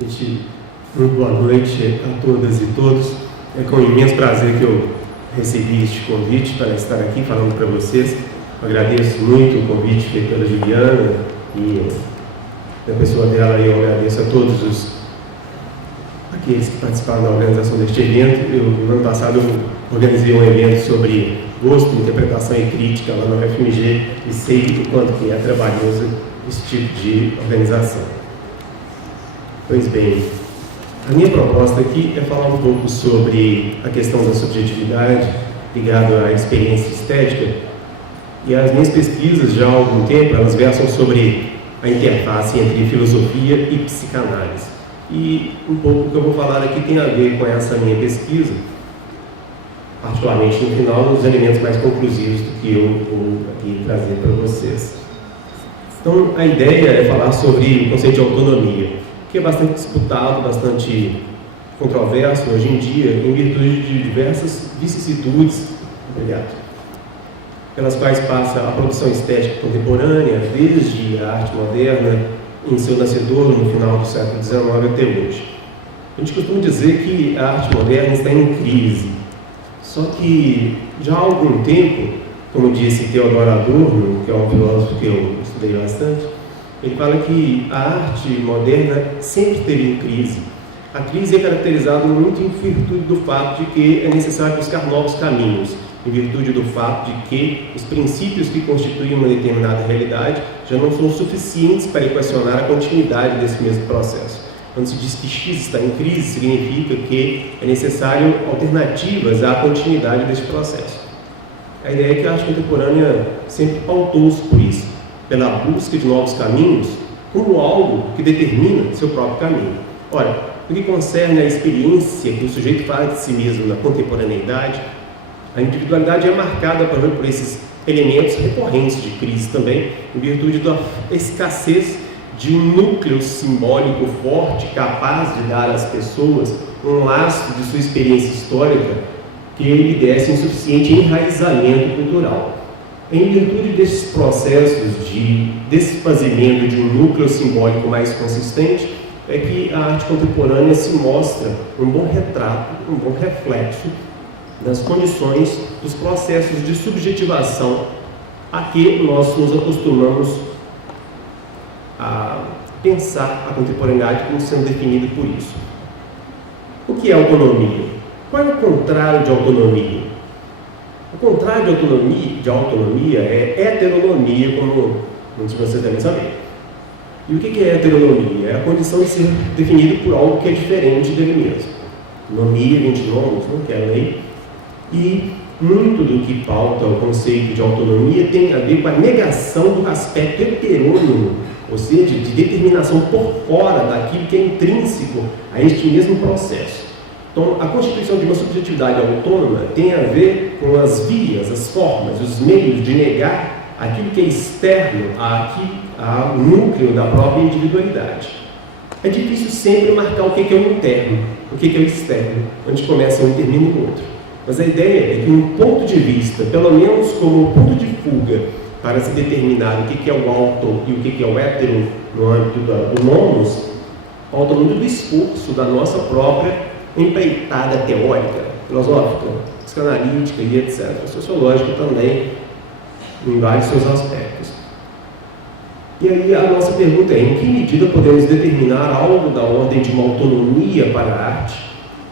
Muito boa noite a todas e todos. É com imenso prazer que eu recebi este convite para estar aqui falando para vocês. Eu agradeço muito o convite feito pela Juliana e na pessoa dela, eu agradeço a todos aqueles que participaram da organização deste evento. No ano passado eu organizei um evento sobre gosto, interpretação e crítica lá na UFMG e sei o quanto que é trabalhoso esse tipo de organização. Pois bem, a minha proposta aqui é falar um pouco sobre a questão da subjetividade ligada à experiência estética, e as minhas pesquisas já há algum tempo elas versam sobre a interface entre filosofia e psicanálise, e um pouco o que eu vou falar aqui tem a ver com essa minha pesquisa, particularmente no final, os elementos mais conclusivos do que eu vou aqui trazer para vocês. Então, a ideia é falar sobre o conceito de autonomia, que é bastante disputado, bastante controverso hoje em dia, em virtude de diversas vicissitudes, pelas quais passa a produção estética contemporânea, desde a arte moderna, em seu nascedor, no final do século XIX até hoje. A gente costuma dizer que a arte moderna está em crise, só que já há algum tempo, como disse Theodor Adorno, que é um filósofo que eu estudei bastante, ele fala que a arte moderna sempre esteve em crise. A crise é caracterizada muito em virtude do fato de que é necessário buscar novos caminhos, em virtude do fato de que os princípios que constituem uma determinada realidade já não são suficientes para equacionar a continuidade desse mesmo processo. Quando se diz que X está em crise, significa que é necessário alternativas à continuidade desse processo. A ideia é que a arte contemporânea sempre pautou-se por isso, pela busca de novos caminhos, como algo que determina seu próprio caminho. Ora, no que concerne à experiência que o sujeito faz de si mesmo na contemporaneidade, a individualidade é marcada por esses elementos recorrentes de crise também, em virtude da escassez de um núcleo simbólico forte capaz de dar às pessoas um lastro de sua experiência histórica que lhe desse um suficiente enraizamento cultural. Em virtude desses processos de desfazimento de um núcleo simbólico mais consistente, é que a arte contemporânea se mostra um bom retrato, um bom reflexo das condições dos processos de subjetivação a que nós nos acostumamos a pensar a contemporaneidade como sendo definida por isso. O que é autonomia? Qual é o contrário de autonomia? O contrário de autonomia é heteronomia, como muitos de vocês devem saber. E o que é heteronomia? É a condição de ser definido por algo que é diferente dele mesmo. Nomia, 20 nomes, que é a lei. E muito do que pauta o conceito de autonomia tem a ver com a negação do aspecto heterônomo, ou seja, de determinação por fora daquilo que é intrínseco a este mesmo processo. Então, a constituição de uma subjetividade autônoma tem a ver com as vias, as formas, os meios de negar aquilo que é externo ao núcleo da própria individualidade. É difícil sempre marcar o que é o interno, o que é o externo, onde começa um e termina o outro. Mas a ideia é que um ponto de vista, pelo menos como ponto de fuga para se determinar o que é o auto e o que é o hétero no âmbito do nomos, falta muito do esforço da nossa própria empreitada teórica, filosófica, psicanalítica e etc., sociológica também, em vários seus aspectos. E aí a nossa pergunta é: em que medida podemos determinar algo da ordem de uma autonomia para a arte?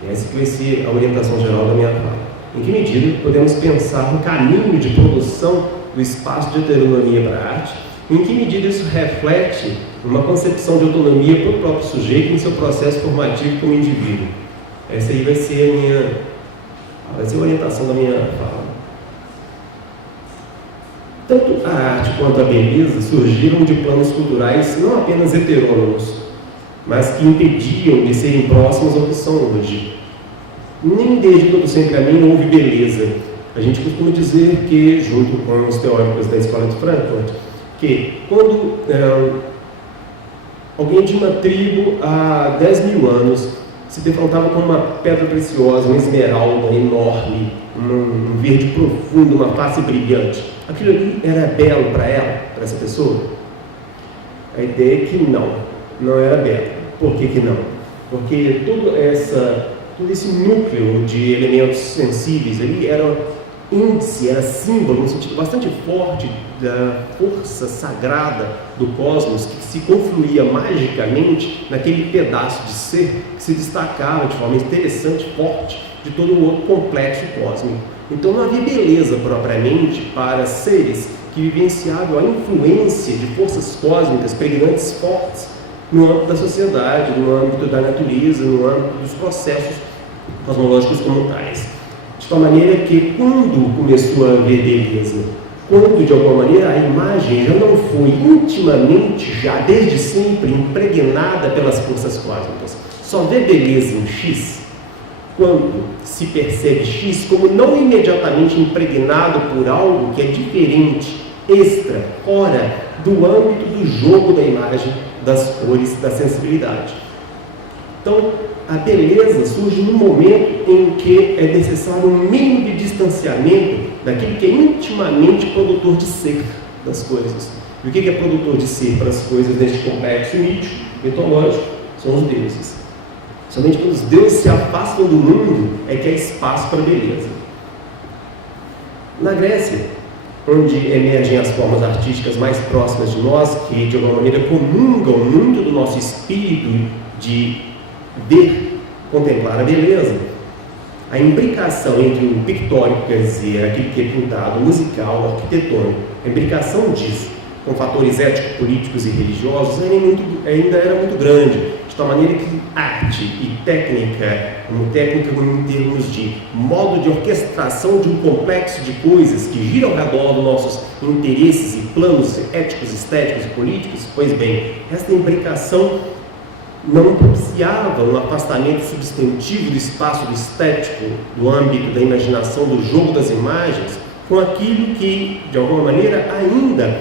Essa que vai ser a orientação geral da minha fala. Em que medida podemos pensar no caminho de produção do espaço de heteronomia para a arte? Em que medida isso reflete uma concepção de autonomia para o próprio sujeito em seu processo formativo como indivíduo? Essa aí vai ser a orientação da minha fala. Tanto a arte quanto a beleza surgiram de planos culturais não apenas heterônomos, mas que impediam de serem próximos ao que são hoje. Nem desde todo sempre a mim houve beleza. A gente costuma dizer que, junto com os teóricos da Escola de Frankfurt, que quando alguém de uma tribo há 10.000 anos se defrontava com uma pedra preciosa, uma esmeralda enorme, um verde profundo, uma face brilhante, aquilo ali era belo para ela, para essa pessoa? A ideia é que não era belo. Por que não? porque todo esse núcleo de elementos sensíveis ali era índice, era símbolo, num sentido bastante forte da força sagrada do cosmos, que se confluía magicamente naquele pedaço de ser que se destacava de forma interessante, forte, de todo o outro complexo cósmico. Então não havia beleza propriamente para seres que vivenciavam a influência de forças cósmicas pregnantes fortes no âmbito da sociedade, no âmbito da natureza, no âmbito dos processos cosmológicos como tais. De tal maneira que, quando começou a haver beleza, quando de alguma maneira a imagem já não foi intimamente, já desde sempre, impregnada pelas forças cósmicas, só vê beleza em X, quando se percebe X como não imediatamente impregnado por algo que é diferente, extra, fora do âmbito do jogo da imagem, das cores, da sensibilidade. Então, a beleza surge no momento em que é necessário um mínimo de distanciamento daquilo que é intimamente produtor de ser das coisas. E o que é produtor de ser para as coisas neste complexo mítico, mitológico? São os deuses. Somente quando os deuses se afastam do mundo é que há espaço para a beleza. Na Grécia, onde emergem as formas artísticas mais próximas de nós, que de alguma maneira comungam muito do nosso espírito de ver, contemplar a beleza, a imbricação entre o pictórico, quer dizer, aquilo que é pintado, musical, arquitetônico, a imbricação disso com fatores éticos, políticos e religiosos ainda era muito grande, de tal maneira que arte e técnica em termos de modo de orquestração de um complexo de coisas que giram ao redor dos nossos interesses e planos éticos, estéticos e políticos, pois bem, esta imbricação não propiciava um afastamento substantivo do espaço do estético, do âmbito da imaginação, do jogo das imagens, com aquilo que, de alguma maneira, ainda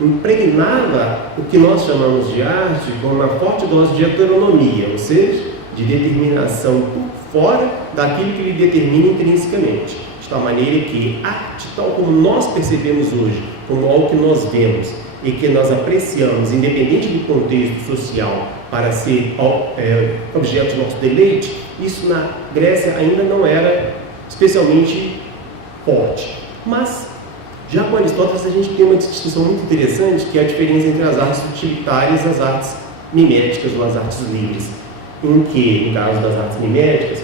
impregnava o que nós chamamos de arte com uma forte dose de heteronomia, ou seja, de determinação por fora daquilo que lhe determina intrinsecamente. De tal maneira que arte, tal como nós percebemos hoje, como algo que nós vemos e que nós apreciamos, independente do contexto social, para ser objeto do nosso deleite, isso na Grécia ainda não era especialmente forte. Mas, já com Aristóteles, a gente tem uma distinção muito interessante, que é a diferença entre as artes utilitárias e as artes miméticas ou as artes livres, em que, no caso das artes miméticas,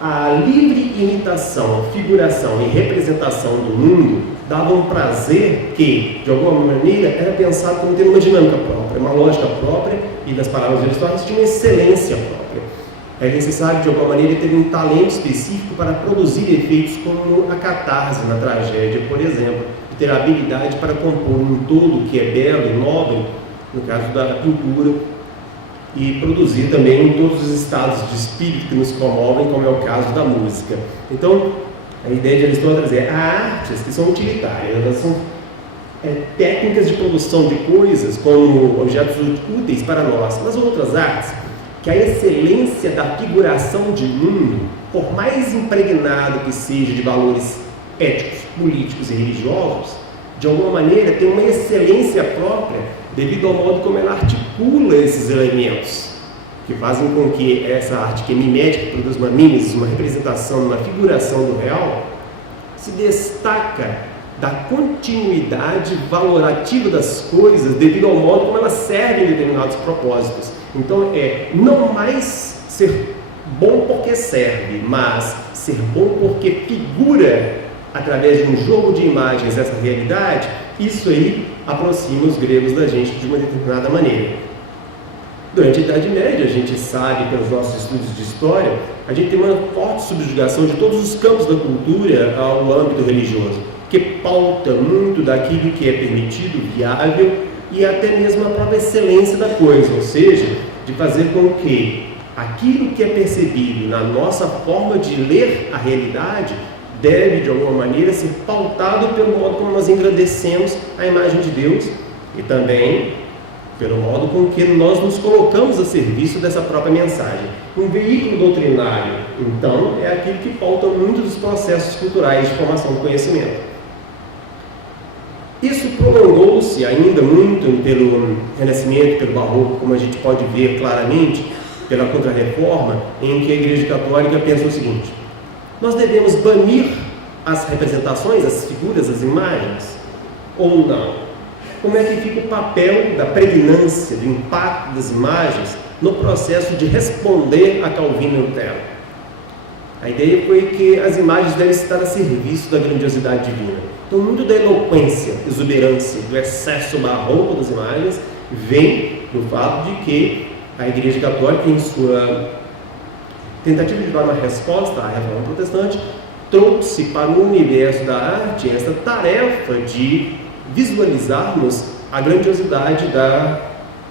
a livre imitação, figuração e representação do mundo dava um prazer que, de alguma maneira, era pensado como tendo uma dinâmica própria, uma lógica própria, e das palavras de Aristóteles tinha uma excelência própria. É necessário, de alguma maneira, ter um talento específico para produzir efeitos como a catarse na tragédia, por exemplo, e ter a habilidade para compor um todo que é belo e nobre, no caso da pintura, e produzir também em todos os estados de espírito que nos comovem, como é o caso da música. Então, a ideia de Aristóteles é artes que são utilitárias, elas são técnicas de produção de coisas como objetos úteis para nós, mas outras artes, que a excelência da figuração de mundo, por mais impregnado que seja de valores éticos, políticos e religiosos, de alguma maneira tem uma excelência própria devido ao modo como ela articula esses elementos, que fazem com que essa arte que é mimética, que produz uma mimesis, uma representação, uma figuração do real, se destaca da continuidade valorativa das coisas devido ao modo como elas servem determinados propósitos. Então não mais ser bom porque serve, mas ser bom porque figura através de um jogo de imagens essa realidade. Isso aí aproxima os gregos da gente de uma determinada maneira. Durante a Idade Média, a gente sabe, pelos nossos estudos de história, a gente tem uma forte subjugação de todos os campos da cultura ao âmbito religioso, que pauta muito daquilo que é permitido, viável e até mesmo a própria excelência da coisa, ou seja, de fazer com que aquilo que é percebido na nossa forma de ler a realidade deve, de alguma maneira, ser pautado pelo modo como nós engrandecemos a imagem de Deus e também pelo modo com que nós nos colocamos a serviço dessa própria mensagem. Um veículo doutrinário, então, é aquilo que pauta muito dos processos culturais de formação do conhecimento. Isso prolongou-se ainda muito pelo Renascimento, pelo Barroco, como a gente pode ver claramente, pela Contra-Reforma, em que a Igreja Católica pensa o seguinte: nós devemos banir as representações, as figuras, as imagens, ou não? Como é que fica o papel da pregnância, do impacto das imagens no processo de responder a Calvino e Lutero? A ideia foi que as imagens devem estar a serviço da grandiosidade divina. Então, muito da eloquência, exuberância, do excesso barroco das imagens vem do fato de que a Igreja Católica, em sua tentativa de dar uma resposta à Reforma Protestante, trouxe para o universo da arte essa tarefa de visualizarmos a grandiosidade da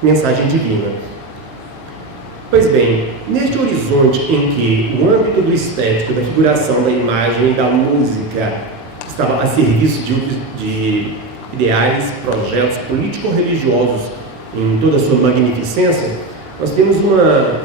mensagem divina. Pois bem, neste horizonte em que o âmbito do estético, da figuração, da imagem e da música estava a serviço de ideais, projetos político-religiosos em toda a sua magnificência, nós temos uma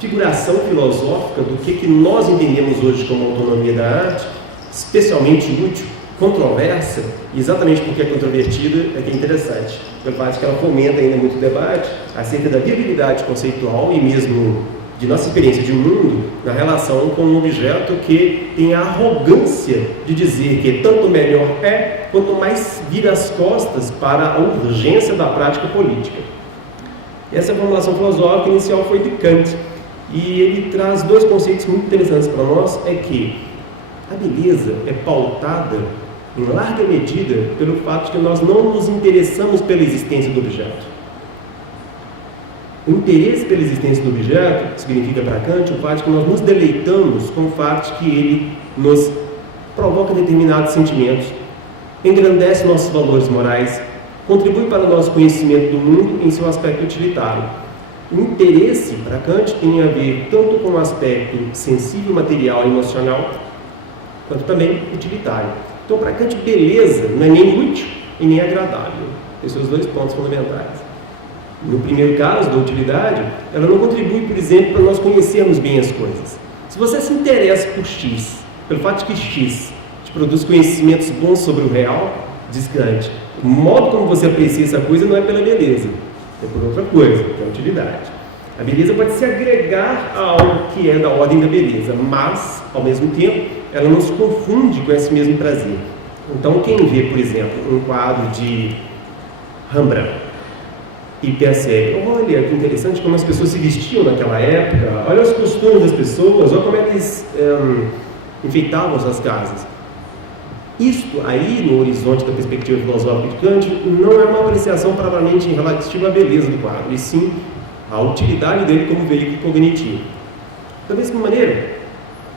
figuração filosófica do que nós entendemos hoje como autonomia da arte, especialmente útil, controversa, e exatamente porque é controvertida é que é interessante, pelo fato de que ela fomenta ainda muito debate acerca da viabilidade conceitual e mesmo de nossa experiência de mundo na relação com um objeto que tem a arrogância de dizer que tanto melhor é, quanto mais vira as costas para a urgência da prática política. Essa formulação filosófica inicial foi de Kant, e ele traz dois conceitos muito interessantes para nós, é que a beleza é pautada em larga medida pelo fato de que nós não nos interessamos pela existência do objeto. O interesse pela existência do objeto significa para Kant o fato de que nós nos deleitamos com o fato de que ele nos provoca determinados sentimentos, engrandece nossos valores morais, contribui para o nosso conhecimento do mundo em seu aspecto utilitário. O interesse para Kant tem a ver tanto com o aspecto sensível, material e emocional, quanto também utilitário. Então, para Kant, beleza não é nem útil e nem agradável. Esses são os dois pontos fundamentais. No primeiro caso, da utilidade, ela não contribui, por exemplo, para nós conhecermos bem as coisas. Se você se interessa por X, pelo fato de que X te produz conhecimentos bons sobre o real, diz Kant, o modo como você aprecia essa coisa não é pela beleza, é por outra coisa, que é a utilidade. A beleza pode se agregar a algo que é da ordem da beleza, mas, ao mesmo tempo, ela não se confunde com esse mesmo prazer. Então, quem vê, por exemplo, um quadro de Rembrandt e percebe, olha que interessante como as pessoas se vestiam naquela época, olha os costumes das pessoas, olha como eles enfeitavam suas casas. Isto aí, no horizonte da perspectiva filosófica de Kant, não é uma apreciação propriamente relativa à beleza do quadro, e sim a utilidade dele como veículo cognitivo. Da mesma maneira,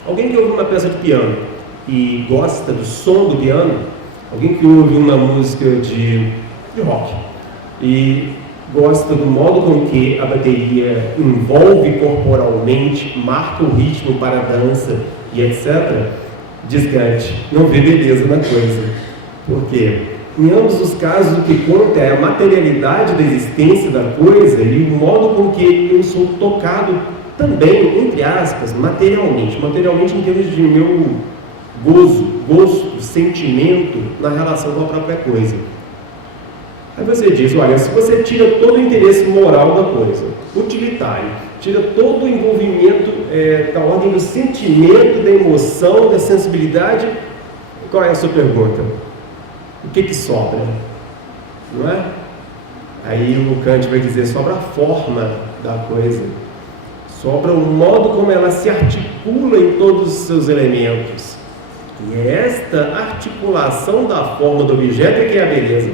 alguém que ouve uma peça de piano e gosta do som do piano, alguém que ouve uma música de rock e gosta do modo com que a bateria envolve corporalmente, marca o ritmo para a dança e etc., diz Kant, não vê beleza na coisa. Por quê? Em ambos os casos, o que conta é a materialidade da existência da coisa e o modo com que eu sou tocado também, entre aspas, materialmente em termos de meu gosto, sentimento na relação com a própria coisa. Aí você diz, olha, se você tira todo o interesse moral da coisa, utilitário, tira todo o envolvimento da ordem do sentimento, da emoção, da sensibilidade, qual é a sua pergunta? O que sobra? Não é? Aí o Kant vai dizer, sobra a forma da coisa, sobra o modo como ela se articula em todos os seus elementos. E é esta articulação da forma do objeto que é a beleza,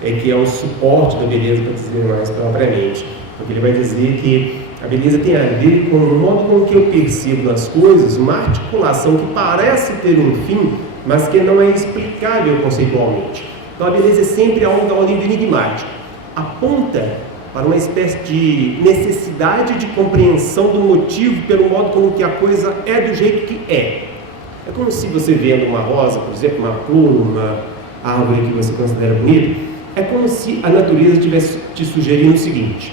que é o suporte da beleza, para dizer mais propriamente. Porque ele vai dizer que a beleza tem a ver com o modo com que eu percebo as coisas, uma articulação que parece ter um fim, mas que não é explicável conceitualmente. Então a beleza é sempre algo da ordem do enigmático. Aponta para uma espécie de necessidade de compreensão do motivo pelo modo como que a coisa é do jeito que é. É como se você vendo uma rosa, por exemplo, uma flor, uma árvore que você considera bonita, é como se a natureza estivesse te sugerindo o seguinte: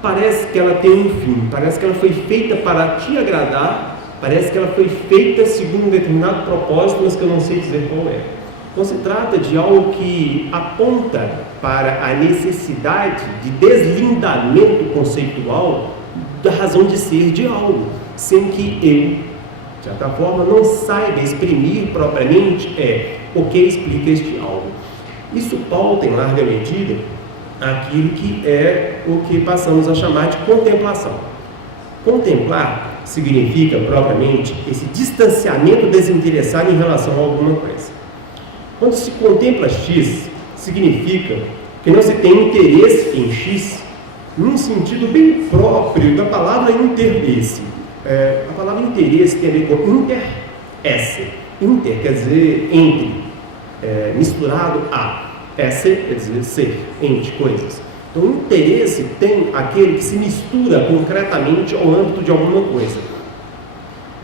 parece que ela tem um fim, parece que ela foi feita para te agradar, parece que ela foi feita segundo um determinado propósito, mas que eu não sei dizer qual é. Então se trata de algo que aponta para a necessidade de deslindamento conceitual da razão de ser de algo, sem que eu, de certa forma, não saiba exprimir propriamente o que explica este algo. Isso pauta, em larga medida, aquilo que é o que passamos a chamar de contemplação. Contemplar significa, propriamente, esse distanciamento desinteressado em relação a alguma coisa. Quando se contempla X, significa que não se tem interesse em X num sentido bem próprio da palavra interesse. A palavra interesse tem a ver com interesse. Inter quer dizer entre, misturado a. Esse quer dizer ser, entre coisas. Então, o interesse tem aquele que se mistura concretamente ao âmbito de alguma coisa.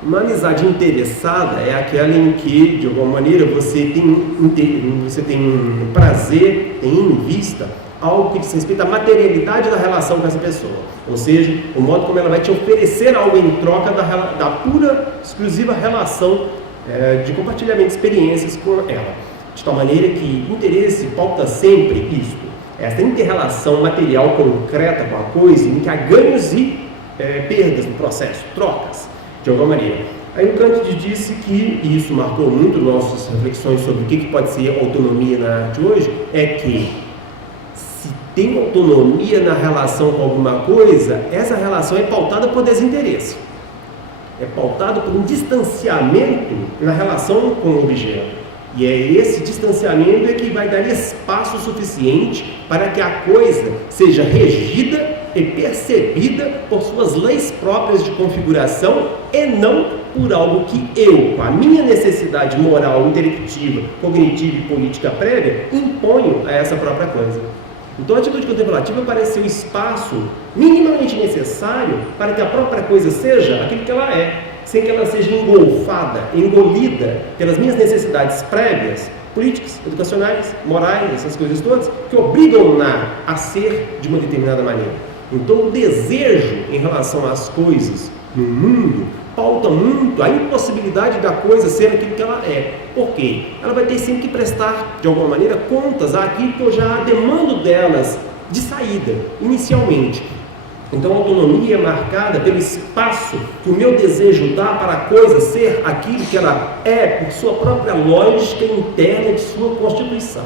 Uma amizade interessada é aquela em que, de alguma maneira, você tem prazer, tem em vista algo que diz respeito à materialidade da relação com essa pessoa. Ou seja, o modo como ela vai te oferecer algo em troca da pura, exclusiva relação de compartilhamento de experiências com ela. De tal maneira que interesse pauta sempre isto. Essa inter-relação material concreta com a coisa, em que há ganhos e perdas no processo, trocas, de alguma maneira. Aí o Kant disse que, e isso marcou muito nossas reflexões sobre o que pode ser autonomia na arte hoje, é que se tem autonomia na relação com alguma coisa, essa relação é pautada por desinteresse. É pautada por um distanciamento na relação com o objeto. E é esse distanciamento que vai dar espaço suficiente para que a coisa seja regida e percebida por suas leis próprias de configuração e não por algo que eu, com a minha necessidade moral, intelectiva, cognitiva e política prévia, imponho a essa própria coisa. Então a atitude contemplativa parece ser o espaço minimamente necessário para que a própria coisa seja aquilo que ela é, sem que ela seja engolfada, engolida pelas minhas necessidades prévias, políticas, educacionais, morais, essas coisas todas, que obrigam-na a ser de uma determinada maneira. Então o desejo em relação às coisas no mundo pauta muito a impossibilidade da coisa ser aquilo que ela é. Por quê? Ela vai ter sempre que prestar, de alguma maneira, contas àquilo que eu já demando delas de saída, inicialmente. Então a autonomia é marcada pelo espaço que o meu desejo dá para a coisa ser aquilo que ela é, por sua própria lógica interna de sua constituição.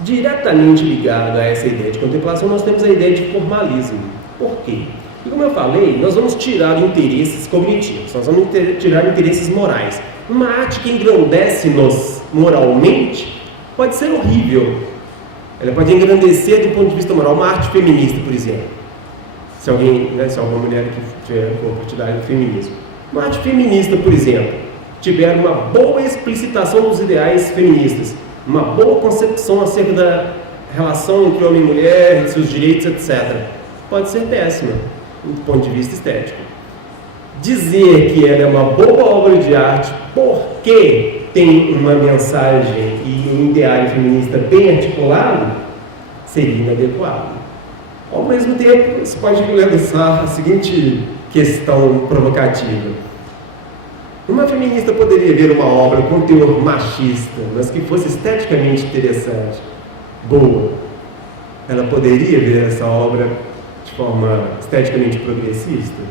Diretamente ligado a essa ideia de contemplação, nós temos a ideia de formalismo. Por quê? E como eu falei, nós vamos tirar interesses cognitivos, nós vamos tirar interesses morais. Uma arte que engrandece-nos moralmente pode ser horrível. Ela pode engrandecer do ponto de vista moral. Uma arte feminista, por exemplo. Se alguma mulher que tiver compartilhar o feminismo. Uma arte feminista, por exemplo, tiver uma boa explicitação dos ideais feministas, uma boa concepção acerca da relação entre homem e mulher, de seus direitos, etc., pode ser péssima, do ponto de vista estético. Dizer que ela é uma boa obra de arte porque tem uma mensagem e um ideário feminista bem articulado seria inadequado. Ao mesmo tempo, se pode lançar a seguinte questão provocativa: uma feminista poderia ver uma obra com teor machista, mas que fosse esteticamente interessante, boa. Ela poderia ver essa obra de forma esteticamente progressista?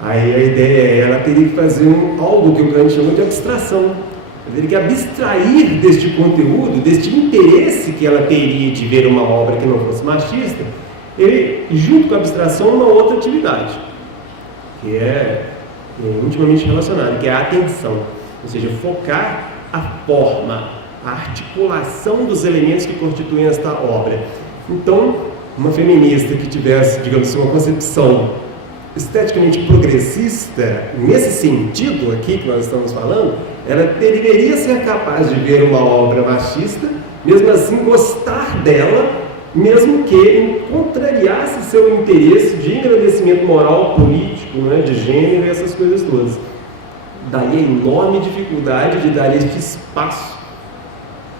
Aí a ideia ela teria que fazer algo que o Kant chama de abstração. Ela teria que abstrair deste conteúdo, deste interesse que ela teria de ver uma obra que não fosse machista, e junto com a abstração uma outra atividade, que é intimamente relacionada, que é a atenção. Ou seja, focar a forma, a articulação dos elementos que constituem esta obra. Então, uma feminista que tivesse, digamos assim, uma concepção esteticamente progressista, nesse sentido aqui que nós estamos falando, ela deveria ser capaz de ver uma obra machista, mesmo assim gostar dela, mesmo que contrariasse seu interesse de engrandecimento moral, político, né, de gênero e essas coisas todas. Daí a enorme dificuldade de dar este espaço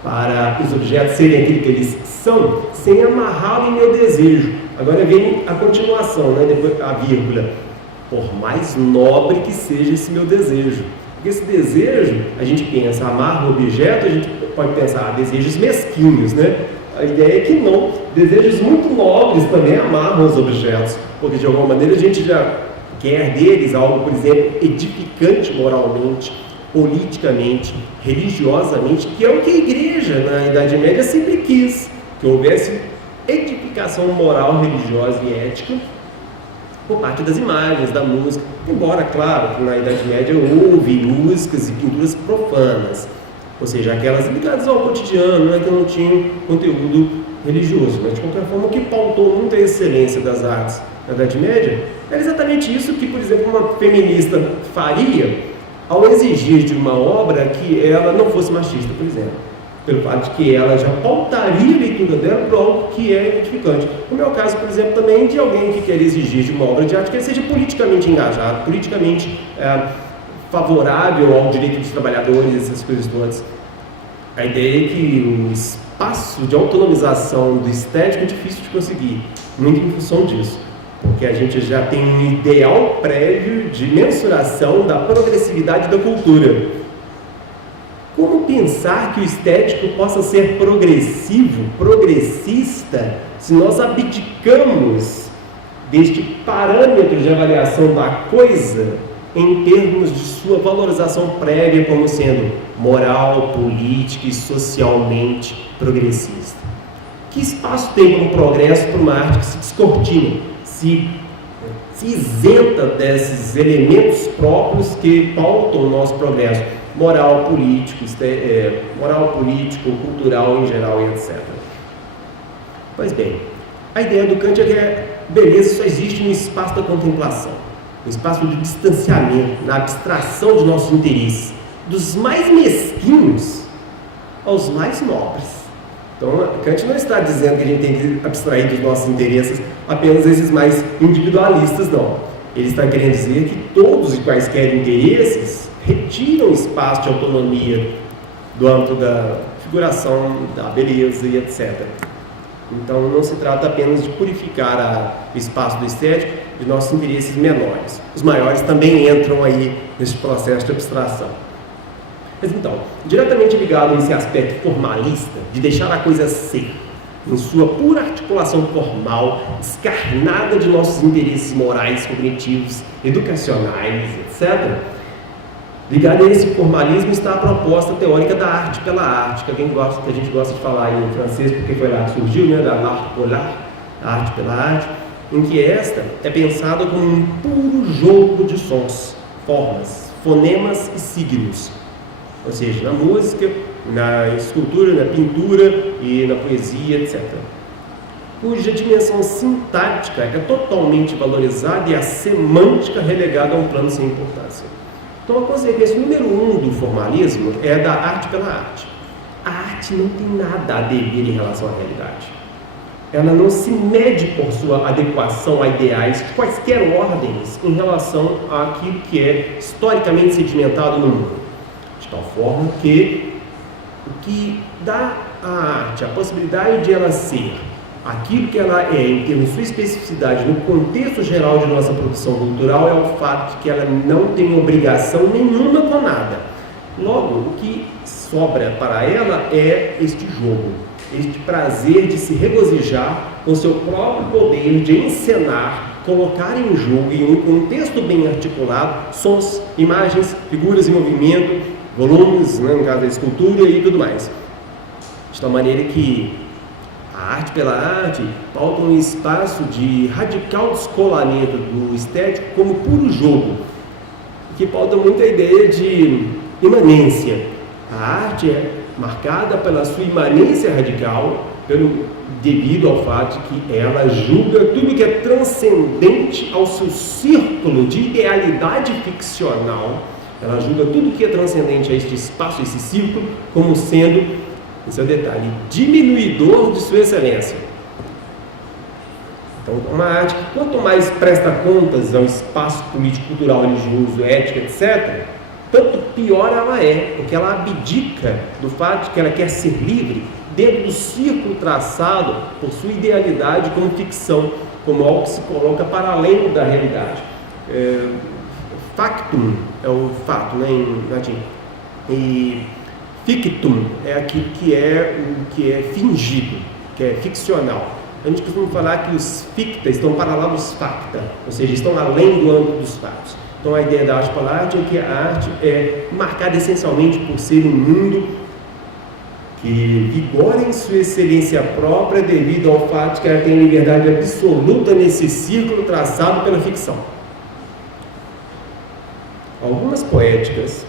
para os objetos serem aquilo que eles são, sem amarrá-lo em meu desejo. Agora vem a continuação, né? Depois a vírgula. Por mais nobre que seja esse meu desejo. Porque esse desejo, a gente pensa, amarra o objeto, a gente pode pensar, desejos mesquinhos, né? A ideia é que não. Desejos muito nobres também amarram os objetos, porque de alguma maneira a gente já quer deles algo, por exemplo, edificante moralmente, politicamente, religiosamente, que é o que a igreja na Idade Média sempre quis, que houvesse edificação moral, religiosa e ética por parte das imagens, da música. Embora, claro, que na Idade Média houve músicas e pinturas profanas, ou seja, aquelas ligadas ao cotidiano, que não tinham conteúdo religioso. Mas, de qualquer forma, o que pautou muito a excelência das artes na Idade Média era exatamente isso que, por exemplo, uma feminista faria ao exigir de uma obra que ela não fosse machista, por exemplo, pelo fato de que ela já pautaria a leitura dela para algo que é edificante. Como é o caso, por exemplo, também de alguém que quer exigir de uma obra de arte que ele seja politicamente engajado, politicamente favorável ao direito dos trabalhadores, essas coisas todas. A ideia é que o espaço de autonomização do estético é difícil de conseguir, muito em função disso, porque a gente já tem um ideal prévio de mensuração da progressividade da cultura. Como pensar que o estético possa ser progressivo, progressista, se nós abdicamos deste parâmetro de avaliação da coisa em termos de sua valorização prévia como sendo moral, política e socialmente progressista? Que espaço tem como progresso para uma arte que se descortina, se isenta desses elementos próprios que pautam o nosso progresso moral, político, cultural em geral e etc. Pois bem, a ideia do Kant é que a beleza só existe no espaço da contemplação, no espaço de distanciamento, na abstração de nossos interesses, dos mais mesquinhos aos mais nobres. Então, Kant não está dizendo que a gente tem que abstrair dos nossos interesses apenas esses mais individualistas, não. Ele está querendo dizer que todos e quaisquer interesses retiram espaço de autonomia do âmbito da figuração, da beleza e etc. Então, não se trata apenas de purificar o espaço do estético de nossos interesses menores. Os maiores também entram aí nesse processo de abstração. Mas então, diretamente ligado a esse aspecto formalista, de deixar a coisa ser, em sua pura articulação formal, descarnada de nossos interesses morais, cognitivos, educacionais, etc., ligado a esse formalismo está a proposta teórica da arte pela arte, que a gente gosta de falar em francês, porque foi lá que surgiu, da l'art pour l'art, a arte pela arte, em que esta é pensada como um puro jogo de sons, formas, fonemas e signos. Ou seja, na música, na escultura, na pintura e na poesia, etc. Cuja dimensão sintática é totalmente valorizada e a semântica relegada a um plano sem importância. Então, a consequência número 1 do formalismo é da arte pela arte. A arte não tem nada a dever em relação à realidade. Ela não se mede por sua adequação a ideais de quaisquer ordens em relação àquilo que é historicamente sedimentado no mundo. De tal forma que o que dá à arte a possibilidade de ela ser aquilo que ela é em termos de sua especificidade no contexto geral de nossa produção cultural é o fato de que ela não tem obrigação nenhuma com nada. Logo, o que sobra para ela é este jogo, este prazer de se regozijar com seu próprio poder de encenar, colocar em jogo, em um contexto bem articulado, sons, imagens, figuras em movimento, volumes, no caso da escultura e tudo mais. De tal maneira que a arte pela arte pauta um espaço de radical descolamento do estético como puro jogo, que pauta muito a ideia de imanência. A arte é marcada pela sua imanência radical, devido ao fato de que ela julga tudo que é transcendente ao seu círculo de idealidade ficcional. Ela julga tudo que é transcendente a este espaço, a esse círculo, como sendo, esse é o detalhe, diminuidor de sua excelência. Então, uma arte que quanto mais presta contas ao espaço político, cultural, religioso, ético, etc., tanto pior ela é, porque ela abdica do fato de que ela quer ser livre dentro do círculo traçado por sua idealidade como ficção, como algo que se coloca para além da realidade. Factum é o fato, em latim, e fictum é aquilo que é fingido, que é ficcional. A gente costuma falar que os ficta estão para lá dos facta, ou seja, estão além do âmbito dos fatos. Então a ideia da arte pela arte é que a arte é marcada essencialmente por ser um mundo que vigora em sua excelência própria devido ao fato de que ela tem liberdade absoluta nesse círculo traçado pela ficção. Algumas poéticas,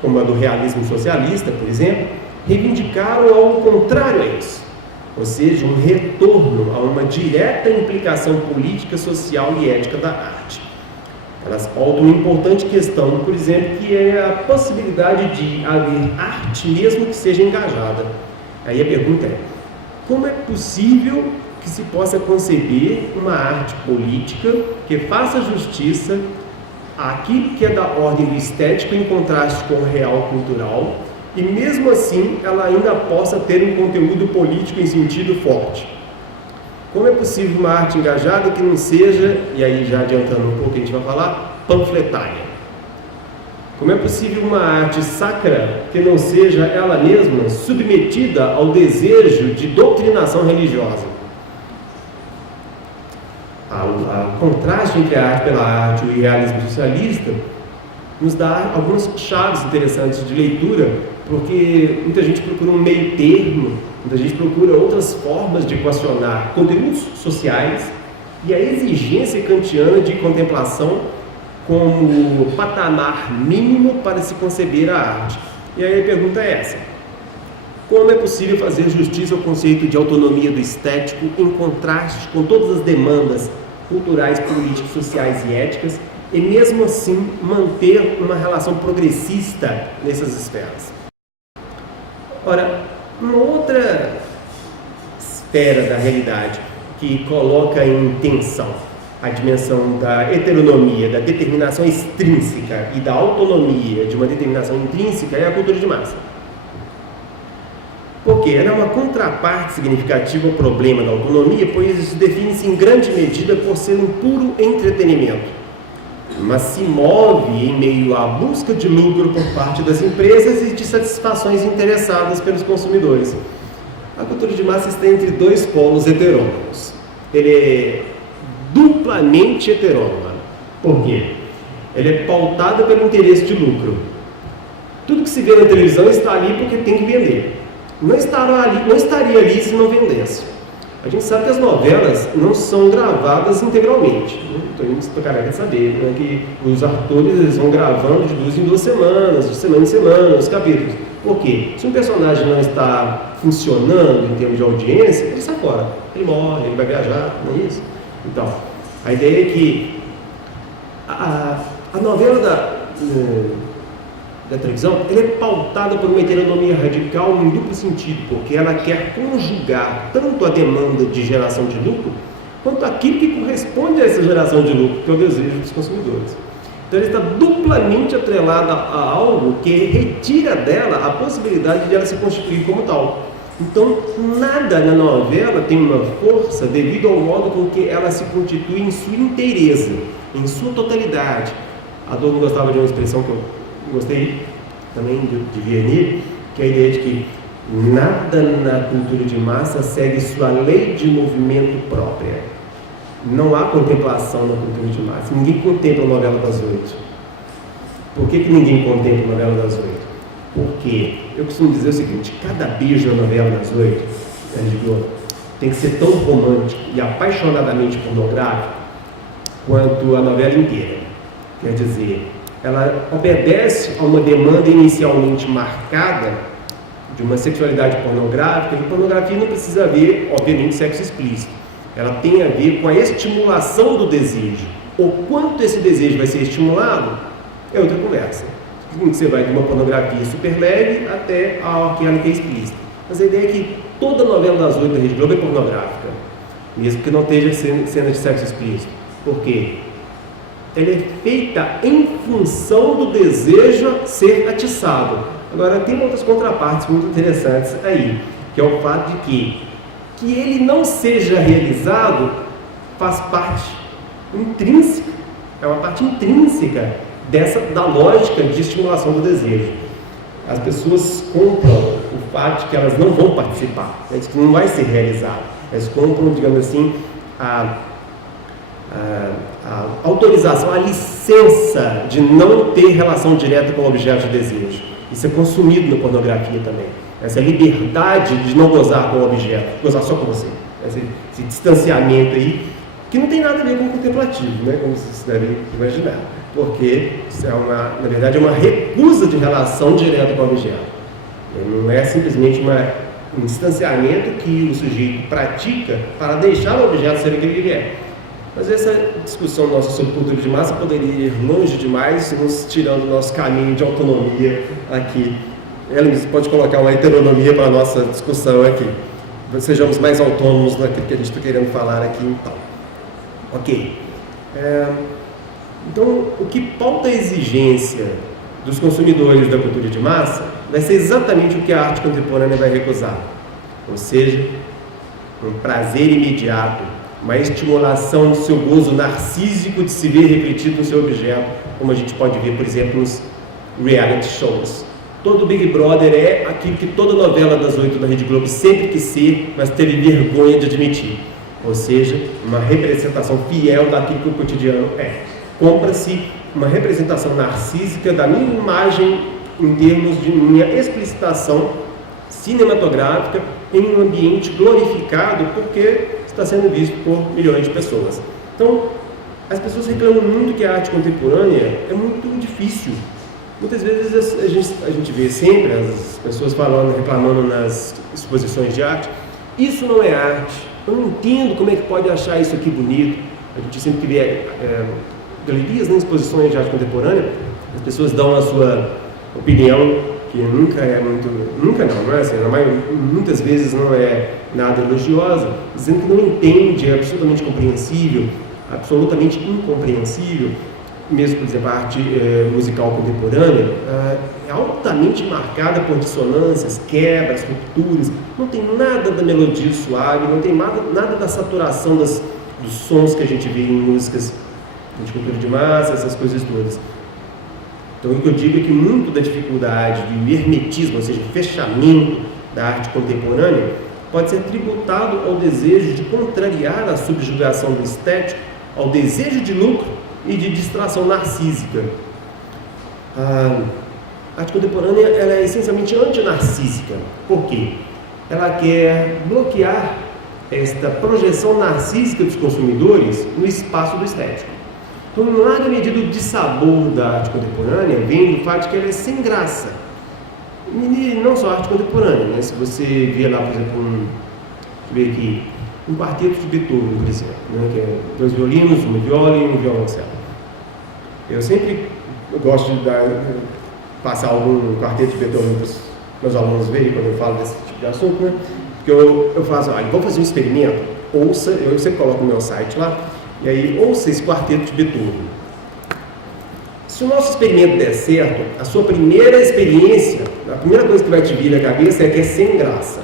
como a do realismo socialista, por exemplo, reivindicaram ao contrário a isso, ou seja, um retorno a uma direta implicação política, social e ética da arte. Elas pautam uma importante questão, por exemplo, que é a possibilidade de haver arte mesmo que seja engajada. Aí a pergunta é, como é possível que se possa conceber uma arte política que faça justiça àquilo que é da ordem do estético em contraste com o real cultural, e mesmo assim ela ainda possa ter um conteúdo político em sentido forte? Como é possível uma arte engajada que não seja, e aí já adiantando um pouco a gente vai falar, panfletária? Como é possível uma arte sacra que não seja ela mesma submetida ao desejo de doutrinação religiosa? O contraste entre a arte pela arte e o realismo socialista nos dá algumas chaves interessantes de leitura, porque muita gente procura um meio termo, muita gente procura outras formas de equacionar conteúdos sociais e a exigência kantiana de contemplação como patamar mínimo para se conceber a arte. E aí a pergunta é essa: como é possível fazer justiça ao conceito de autonomia do estético em contraste com todas as demandas culturais, políticas, sociais e éticas, e mesmo assim manter uma relação progressista nessas esferas? Ora, uma outra esfera da realidade que coloca em tensão a dimensão da heteronomia, da determinação extrínseca e da autonomia de uma determinação intrínseca é a cultura de massa. Porque ela é uma contraparte significativa ao problema da autonomia, pois isso define-se em grande medida por ser um puro entretenimento, mas se move em meio à busca de lucro por parte das empresas e de satisfações interessadas pelos consumidores. A cultura de massa está entre dois polos heterônomos. Ele é duplamente heterônoma. Por quê? Ele é pautada pelo interesse de lucro. Tudo que se vê na televisão está ali porque tem que vender. Não estaria ali se não vendesse. A gente sabe que as novelas não são gravadas integralmente, né? Então a gente tocaria de saber, né, que os atores eles vão gravando de 2 em 2 semanas, de semana em semana, os capítulos. Por quê? Se um personagem não está funcionando em termos de audiência, ele sai fora. Ele morre, ele vai viajar, não é isso? Então, a ideia é que a novela da televisão, ela é pautada por uma heteronomia radical em duplo sentido, porque ela quer conjugar tanto a demanda de geração de lucro, quanto aquilo que corresponde a essa geração de lucro, que é o desejo dos consumidores. Então, ela está duplamente atrelada a algo que retira dela a possibilidade de ela se constituir como tal. Então, nada na novela tem uma força devido ao modo com que ela se constitui em sua inteireza, em sua totalidade. A Adorno gostava de uma expressão que eu gostei também de Vianney, que é a ideia de que nada na cultura de massa segue sua lei de movimento própria. Não há contemplação na cultura de massa. Ninguém contempla a novela das 8. Por que ninguém contempla a novela das 8? Porque eu costumo dizer o seguinte: cada beijo na novela das 8 tem que ser tão romântico e apaixonadamente pornográfico quanto a novela inteira. Quer dizer, ela obedece a uma demanda inicialmente marcada de uma sexualidade pornográfica, e pornografia não precisa haver, obviamente, sexo explícito. Ela tem a ver com a estimulação do desejo. O quanto esse desejo vai ser estimulado é outra conversa. Você vai de uma pornografia super leve até aquela que é explícita. Mas a ideia é que toda novela das 8 da Rede Globo é pornográfica, mesmo que não esteja cena de sexo explícito. Por quê? Ela é feita em função do desejo ser atiçado. Agora, tem outras contrapartes muito interessantes aí, que é o fato de que ele não seja realizado faz parte intrínseca, é uma parte intrínseca da lógica de estimulação do desejo. as pessoas compram o fato de que elas não vão participar, né, de que não vai ser realizado. Elas compram, digamos assim, a autorização, a licença de não ter relação direta com o objeto de desejo. Isso é consumido na pornografia também. Essa liberdade de não gozar com o objeto, gozar só com você. Esse distanciamento aí, que não tem nada a ver com o contemplativo, né, como vocês devem imaginar. Porque isso na verdade, é uma recusa de relação direta com o objeto. Não é simplesmente um distanciamento que o sujeito pratica para deixar o objeto ser aquilo que ele é. Mas essa discussão nossa sobre cultura de massa poderia ir longe demais, nos tirando o nosso caminho de autonomia aqui. Ela pode colocar uma heteronomia para a nossa discussão aqui. Sejamos mais autônomos naquilo que a gente está querendo falar aqui, então. Ok. Então, o que pauta a exigência dos consumidores da cultura de massa vai ser exatamente o que a arte contemporânea vai recusar. Ou seja, um prazer imediato, uma estimulação do seu gozo narcísico de se ver refletido no seu objeto, como a gente pode ver, por exemplo, nos reality shows. Todo Big Brother é aquilo que toda novela das 8 da Rede Globo sempre quis ser, mas teve vergonha de admitir. Ou seja, uma representação fiel daquilo que o cotidiano é. Compra-se uma representação narcísica da minha imagem em termos de minha explicitação cinematográfica em um ambiente glorificado porque está sendo visto por milhões de pessoas. Então, as pessoas reclamam muito que a arte contemporânea é muito difícil. Muitas vezes a gente vê sempre as pessoas reclamando nas exposições de arte, isso não é arte, eu não entendo como é que pode achar isso aqui bonito. A gente sempre vê galerias, exposições de arte contemporânea, as pessoas dão a sua opinião, que nunca é assim, muitas vezes não é nada elogiosa, dizendo que não entende, é absolutamente compreensível, absolutamente incompreensível. Mesmo, por exemplo, a arte musical contemporânea é altamente marcada por dissonâncias, quebras, rupturas, não tem nada da melodia suave, não tem nada da saturação dos sons que a gente vê em músicas de cultura de massa, essas coisas todas. Então, o que eu digo é que muito da dificuldade do hermetismo, ou seja, o fechamento da arte contemporânea, pode ser tributado ao desejo de contrariar a subjugação do estético, ao desejo de lucro e de distração narcísica. A arte contemporânea ela é essencialmente antinarcísica. Por quê? Ela quer bloquear esta projeção narcísica dos consumidores no espaço do estético. Então, em larga medida, o dissabor da arte contemporânea vem do fato de que ela é sem graça. E não só a arte contemporânea, né? Se você vê lá, por exemplo, um quarteto de Beethoven, por exemplo, né? Que é 2 violinos, uma viola e um violoncelo. Eu sempre gosto de passar algum quarteto de Beethoven para os meus alunos verem quando eu falo desse tipo de assunto, né? Porque eu faço, vamos fazer um experimento, ouça, eu sempre coloco no meu site lá, e aí ouça esse quarteto de Beethoven. Se o nosso experimento der certo, a sua primeira experiência, a primeira coisa que vai te vir na cabeça é que é sem graça.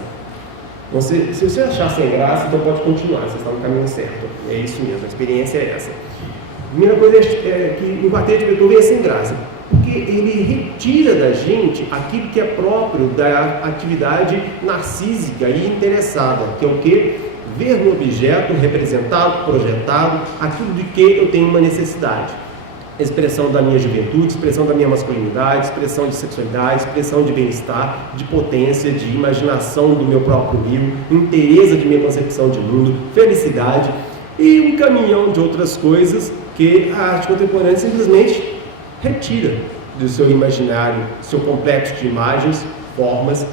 Se você achar sem graça, então pode continuar, você está no caminho certo. É isso mesmo, a experiência é essa. A primeira coisa é que o quarteto de Beethoven é sem graça, porque ele retira da gente aquilo que é próprio da atividade narcísica e interessada, que é o quê? Ver no objeto representado, projetado, aquilo de que eu tenho uma necessidade. Expressão da minha juventude, expressão da minha masculinidade, expressão de sexualidade, expressão de bem-estar, de potência, de imaginação do meu próprio eu, inteireza de minha concepção de mundo, felicidade e um caminhão de outras coisas que a arte contemporânea simplesmente retira do seu imaginário, seu complexo de imagens, formas,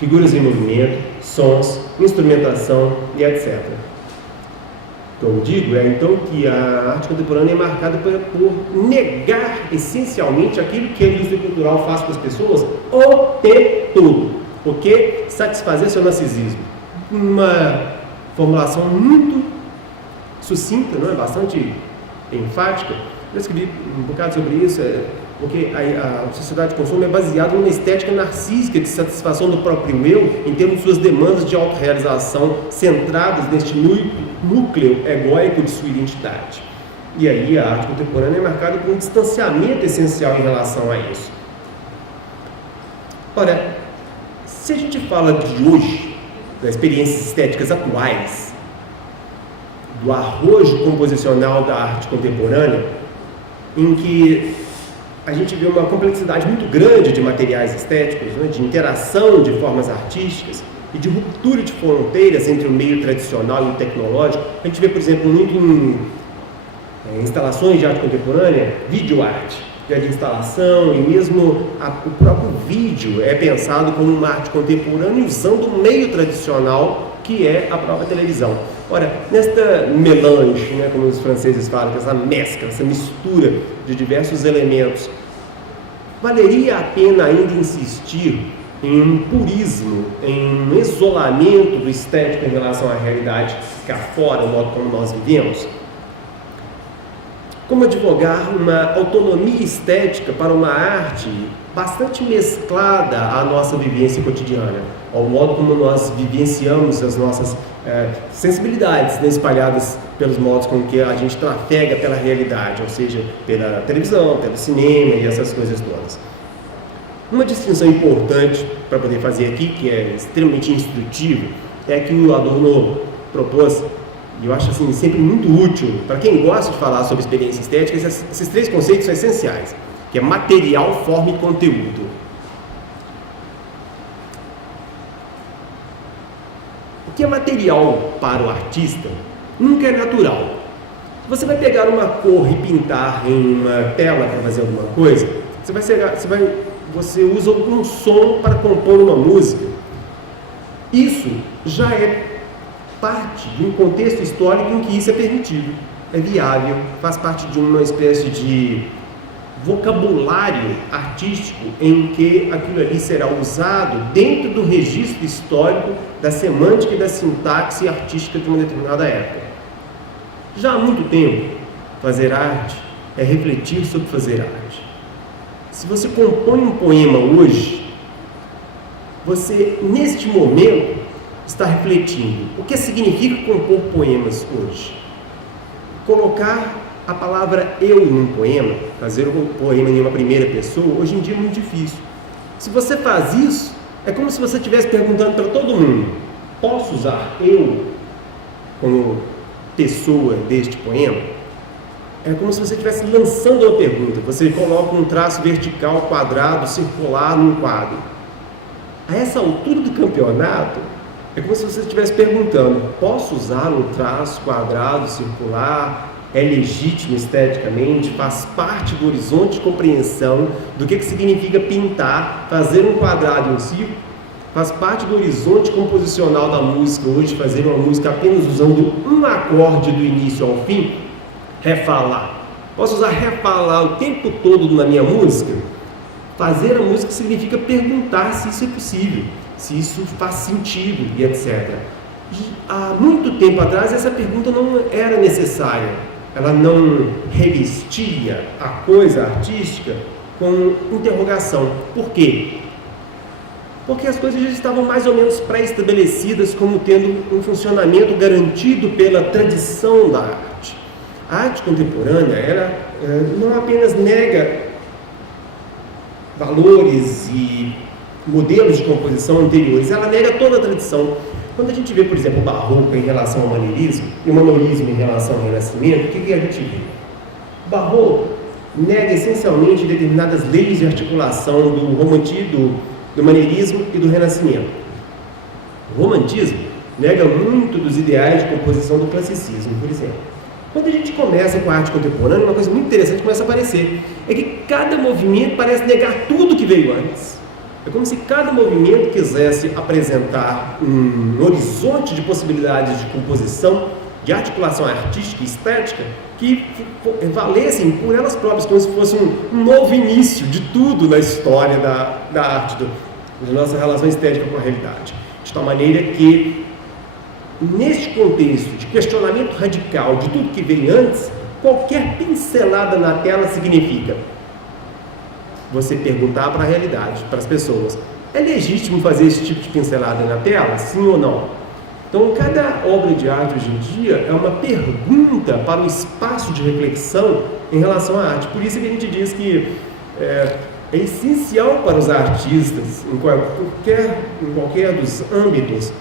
figuras em movimento, sons, instrumentação e etc. O que eu digo é então que a arte contemporânea é marcada por negar essencialmente aquilo que a indústria cultural faz com as pessoas o tempo todo, porque satisfazer seu narcisismo. Uma formulação muito sucinta, não é? Bastante enfática. Eu escrevi um bocado sobre isso, porque a sociedade de consumo é baseada numa estética narcísica de satisfação do próprio eu, em termos de suas demandas de autorrealização, centradas neste núcleo egóico de sua identidade. E aí a arte contemporânea é marcada por um distanciamento essencial em relação a isso. Ora, se a gente fala de hoje, das experiências estéticas atuais, do arrojo composicional da arte contemporânea, em que a gente vê uma complexidade muito grande de materiais estéticos, né, de interação de formas artísticas e de ruptura de fronteiras entre o meio tradicional e o tecnológico. A gente vê, por exemplo, muito em instalações de arte contemporânea, videoarte, de instalação, e mesmo o próprio vídeo é pensado como uma arte contemporânea usando o meio tradicional que é a própria televisão. Ora, nesta melange, né, como os franceses falam, essa mescla, essa mistura de diversos elementos, valeria a pena ainda insistir em um purismo, em um isolamento do estético em relação à realidade cá fora, o modo como nós vivemos? Como advogar uma autonomia estética para uma arte bastante mesclada à nossa vivência cotidiana, ao modo como nós vivenciamos as nossas sensibilidades, né, espalhadas pelos modos com que a gente trafega pela realidade, ou seja, pela televisão, pelo cinema e essas coisas todas. Uma distinção importante para poder fazer aqui, que é extremamente instrutivo, é que o Adorno propôs, e eu acho assim, sempre muito útil para quem gosta de falar sobre experiência estética. Esses três conceitos são essenciais, que é material, forma e conteúdo. O que é material para o artista nunca é natural. Você vai pegar uma cor e pintar em uma tela para fazer alguma coisa, você usa algum som para compor uma música. Isso já é parte de um contexto histórico em que isso é permitido, é viável, faz parte de uma espécie de vocabulário artístico em que aquilo ali será usado dentro do registro histórico da semântica e da sintaxe artística de uma determinada época. Já há muito tempo, fazer arte é refletir sobre fazer arte. Se você compõe um poema hoje, você, neste momento, está refletindo o que significa compor poemas hoje. Colocar a palavra eu num poema, fazer um poema em uma primeira pessoa, hoje em dia é muito difícil. Se você faz isso, é como se você estivesse perguntando para todo mundo: posso usar eu como pessoa deste poema? É como se você estivesse lançando uma pergunta. Você coloca um traço vertical, quadrado, circular num quadro. A essa altura do campeonato, é como se você estivesse perguntando: posso usar um traço quadrado, circular? É legítimo esteticamente? Faz parte do horizonte de compreensão do que significa pintar, fazer um quadrado e um círculo? Faz parte do horizonte composicional da música hoje, fazer uma música apenas usando um acorde do início ao fim? Refalar. Posso usar refalar o tempo todo na minha música? Fazer a música significa perguntar se isso é possível, se isso faz sentido e etc. E há muito tempo atrás essa pergunta não era necessária, ela não revestia a coisa artística com interrogação. Por quê? Porque as coisas já estavam mais ou menos pré-estabelecidas como tendo um funcionamento garantido pela tradição da arte. A arte contemporânea, ela não apenas nega valores e modelos de composição anteriores, ela nega toda a tradição. Quando a gente vê, por exemplo, o barroco em relação ao maneirismo e o maneirismo em relação ao renascimento, o que a gente vê? O barroco nega essencialmente determinadas leis de articulação do maneirismo e do renascimento. O romantismo nega muito dos ideais de composição do classicismo, por exemplo. Quando a gente começa com a arte contemporânea, uma coisa muito interessante começa a aparecer, é que cada movimento parece negar tudo que veio antes. É como se cada movimento quisesse apresentar um horizonte de possibilidades de composição, de articulação artística e estética, que valessem por elas próprias, como se fosse um novo início de tudo na história da arte, da nossa relação estética com a realidade. De tal maneira que, neste contexto de questionamento radical de tudo que veio antes, qualquer pincelada na tela significa você perguntar para a realidade, para as pessoas: é legítimo fazer esse tipo de pincelada na tela? Sim ou não? Então, cada obra de arte hoje em dia é uma pergunta para o espaço de reflexão em relação à arte. Por isso que a gente diz que É essencial para os artistas, em qualquer dos âmbitos,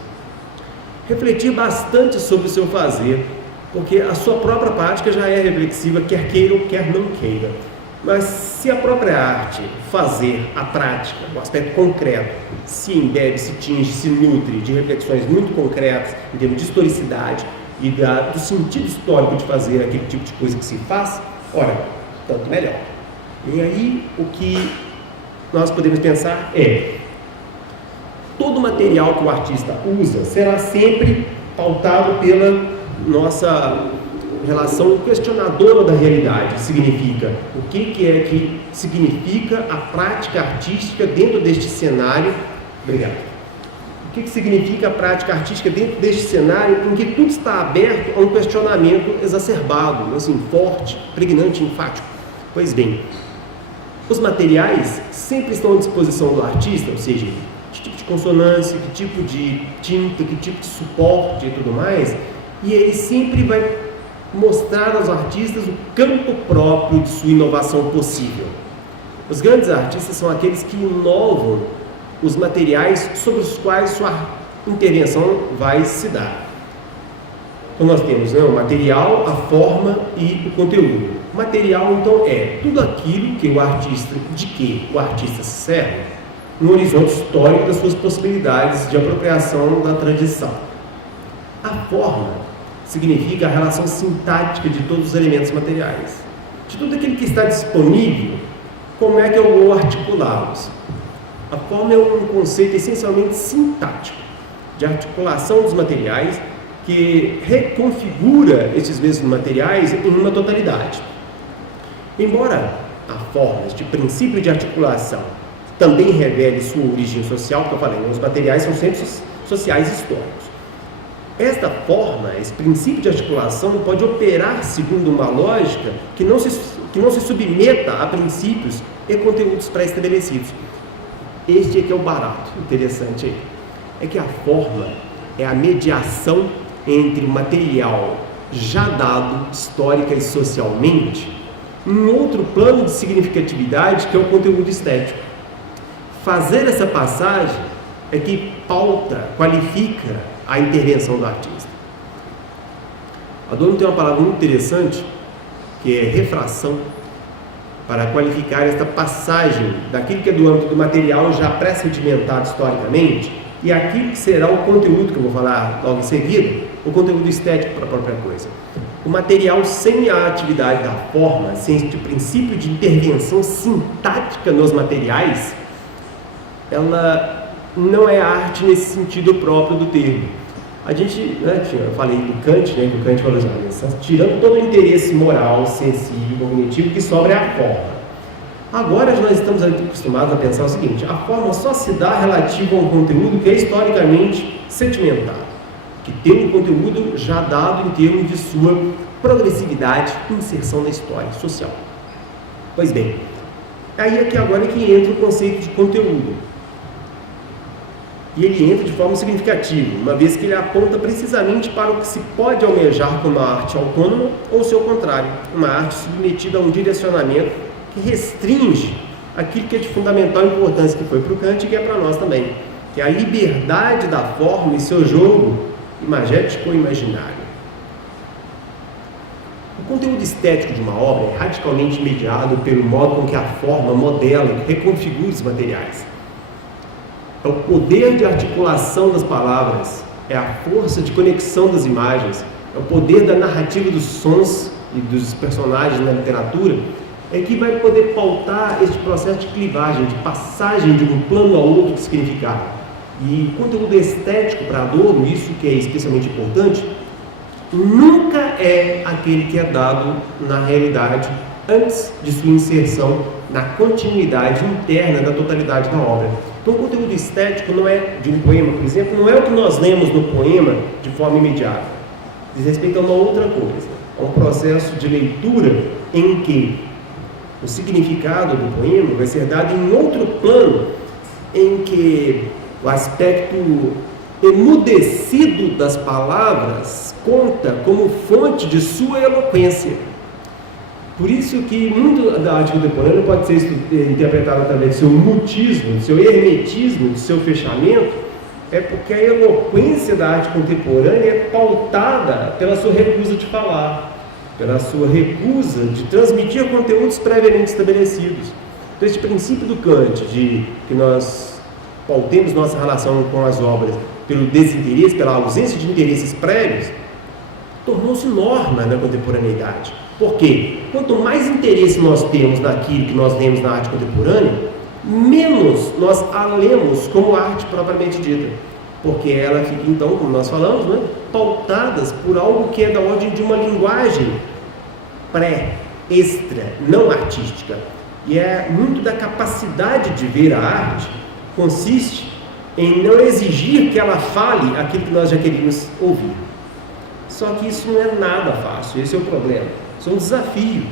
refletir bastante sobre o seu fazer, porque a sua própria prática já é reflexiva, quer queira ou quer não queira. Mas se a própria arte, fazer, a prática, o aspecto concreto, se embebe, se tinge, se nutre de reflexões muito concretas, em termos de historicidade e do sentido histórico de fazer aquele tipo de coisa que se faz, ora, tanto melhor. E aí o que nós podemos pensar é: todo material que o artista usa será sempre pautado pela nossa relação questionadora da realidade. Significa o que é que significa a prática artística dentro deste cenário. Obrigado. O que significa a prática artística dentro deste cenário em que tudo está aberto a um questionamento exacerbado, assim, forte, pregnante, enfático? Pois bem, os materiais sempre estão à disposição do artista, ou seja, que tipo de consonância, que tipo de tinta, que tipo de suporte e tudo mais, e ele sempre vai mostrar aos artistas o campo próprio de sua inovação possível. Os grandes artistas são aqueles que inovam os materiais sobre os quais sua intervenção vai se dar. Então nós temos, né, o material, a forma e o conteúdo. O material, então, é tudo aquilo que o artista se serve no horizonte histórico das suas possibilidades de apropriação da tradição. A forma significa a relação sintática de todos os elementos materiais. De tudo aquilo que está disponível, como é que eu vou articulá-los? A forma é um conceito essencialmente sintático, de articulação dos materiais, que reconfigura esses mesmos materiais em uma totalidade. Embora a forma, este princípio de articulação, também revele sua origem social, porque eu falei, os materiais são sempre sociais históricos. Esta forma, esse princípio de articulação, pode operar segundo uma lógica que não se submeta a princípios e conteúdos pré-estabelecidos. Este é que é o barato, interessante aí. É que a forma é a mediação entre o material já dado, histórica e socialmente, em outro plano de significatividade, que é o conteúdo estético. Fazer essa passagem é que pauta, qualifica a intervenção do artista. Adorno tem uma palavra muito interessante, que é refração, para qualificar esta passagem daquilo que é do âmbito do material já pré-sedimentado historicamente e aquilo que será o conteúdo, que eu vou falar logo em seguida, o conteúdo estético para a própria coisa. O material sem a atividade da forma, sem este princípio de intervenção sintática nos materiais, ela não é arte nesse sentido próprio do termo. A gente, né, eu falei do Kant, né, que o Kant falou já, tirando todo o interesse moral, sensível, cognitivo, que sobra é a forma. Agora nós estamos acostumados a pensar o seguinte: a forma só se dá relativa a um conteúdo que é historicamente sedimentado, que tem um conteúdo já dado em termos de sua progressividade e inserção na história social. Pois bem, aí é que agora é que entra o conceito de conteúdo. E ele entra de forma significativa, uma vez que ele aponta precisamente para o que se pode almejar como uma arte autônoma, ou seu contrário, uma arte submetida a um direcionamento que restringe aquilo que é de fundamental importância, que foi para o Kant e que é para nós também, que é a liberdade da forma e seu jogo imagético ou imaginário. O conteúdo estético de uma obra é radicalmente mediado pelo modo com que a forma modela e reconfigura os materiais. É o poder de articulação das palavras, é a força de conexão das imagens, é o poder da narrativa dos sons e dos personagens na literatura, é que vai poder pautar este processo de clivagem, de passagem de um plano ao outro de significado. E o conteúdo estético para Adorno, isso que é especialmente importante, nunca é aquele que é dado na realidade antes de sua inserção na continuidade interna da totalidade da obra. Então, o conteúdo estético não é de um poema, por exemplo, não é o que nós lemos no poema de forma imediata. Diz respeito a uma outra coisa, a um processo de leitura em que o significado do poema vai ser dado em outro plano, em que o aspecto emudecido das palavras conta como fonte de sua eloquência. Por isso que muito da arte contemporânea pode ser interpretada através do seu mutismo, do seu hermetismo, do seu fechamento, é porque a eloquência da arte contemporânea é pautada pela sua recusa de falar, pela sua recusa de transmitir conteúdos previamente estabelecidos. Então, esse princípio do Kant, de que nós pautemos nossa relação com as obras pelo desinteresse, pela ausência de interesses prévios, tornou-se norma na contemporaneidade. Por quê? Quanto mais interesse nós temos naquilo que nós lemos na arte contemporânea, menos nós a lemos como arte propriamente dita. Porque ela fica, então, como nós falamos, né, pautadas por algo que é da ordem de uma linguagem extra, não artística. E é muito da capacidade de ver a arte, consiste em não exigir que ela fale aquilo que nós já queríamos ouvir. Só que isso não é nada fácil, esse é o problema. Isso é um desafio,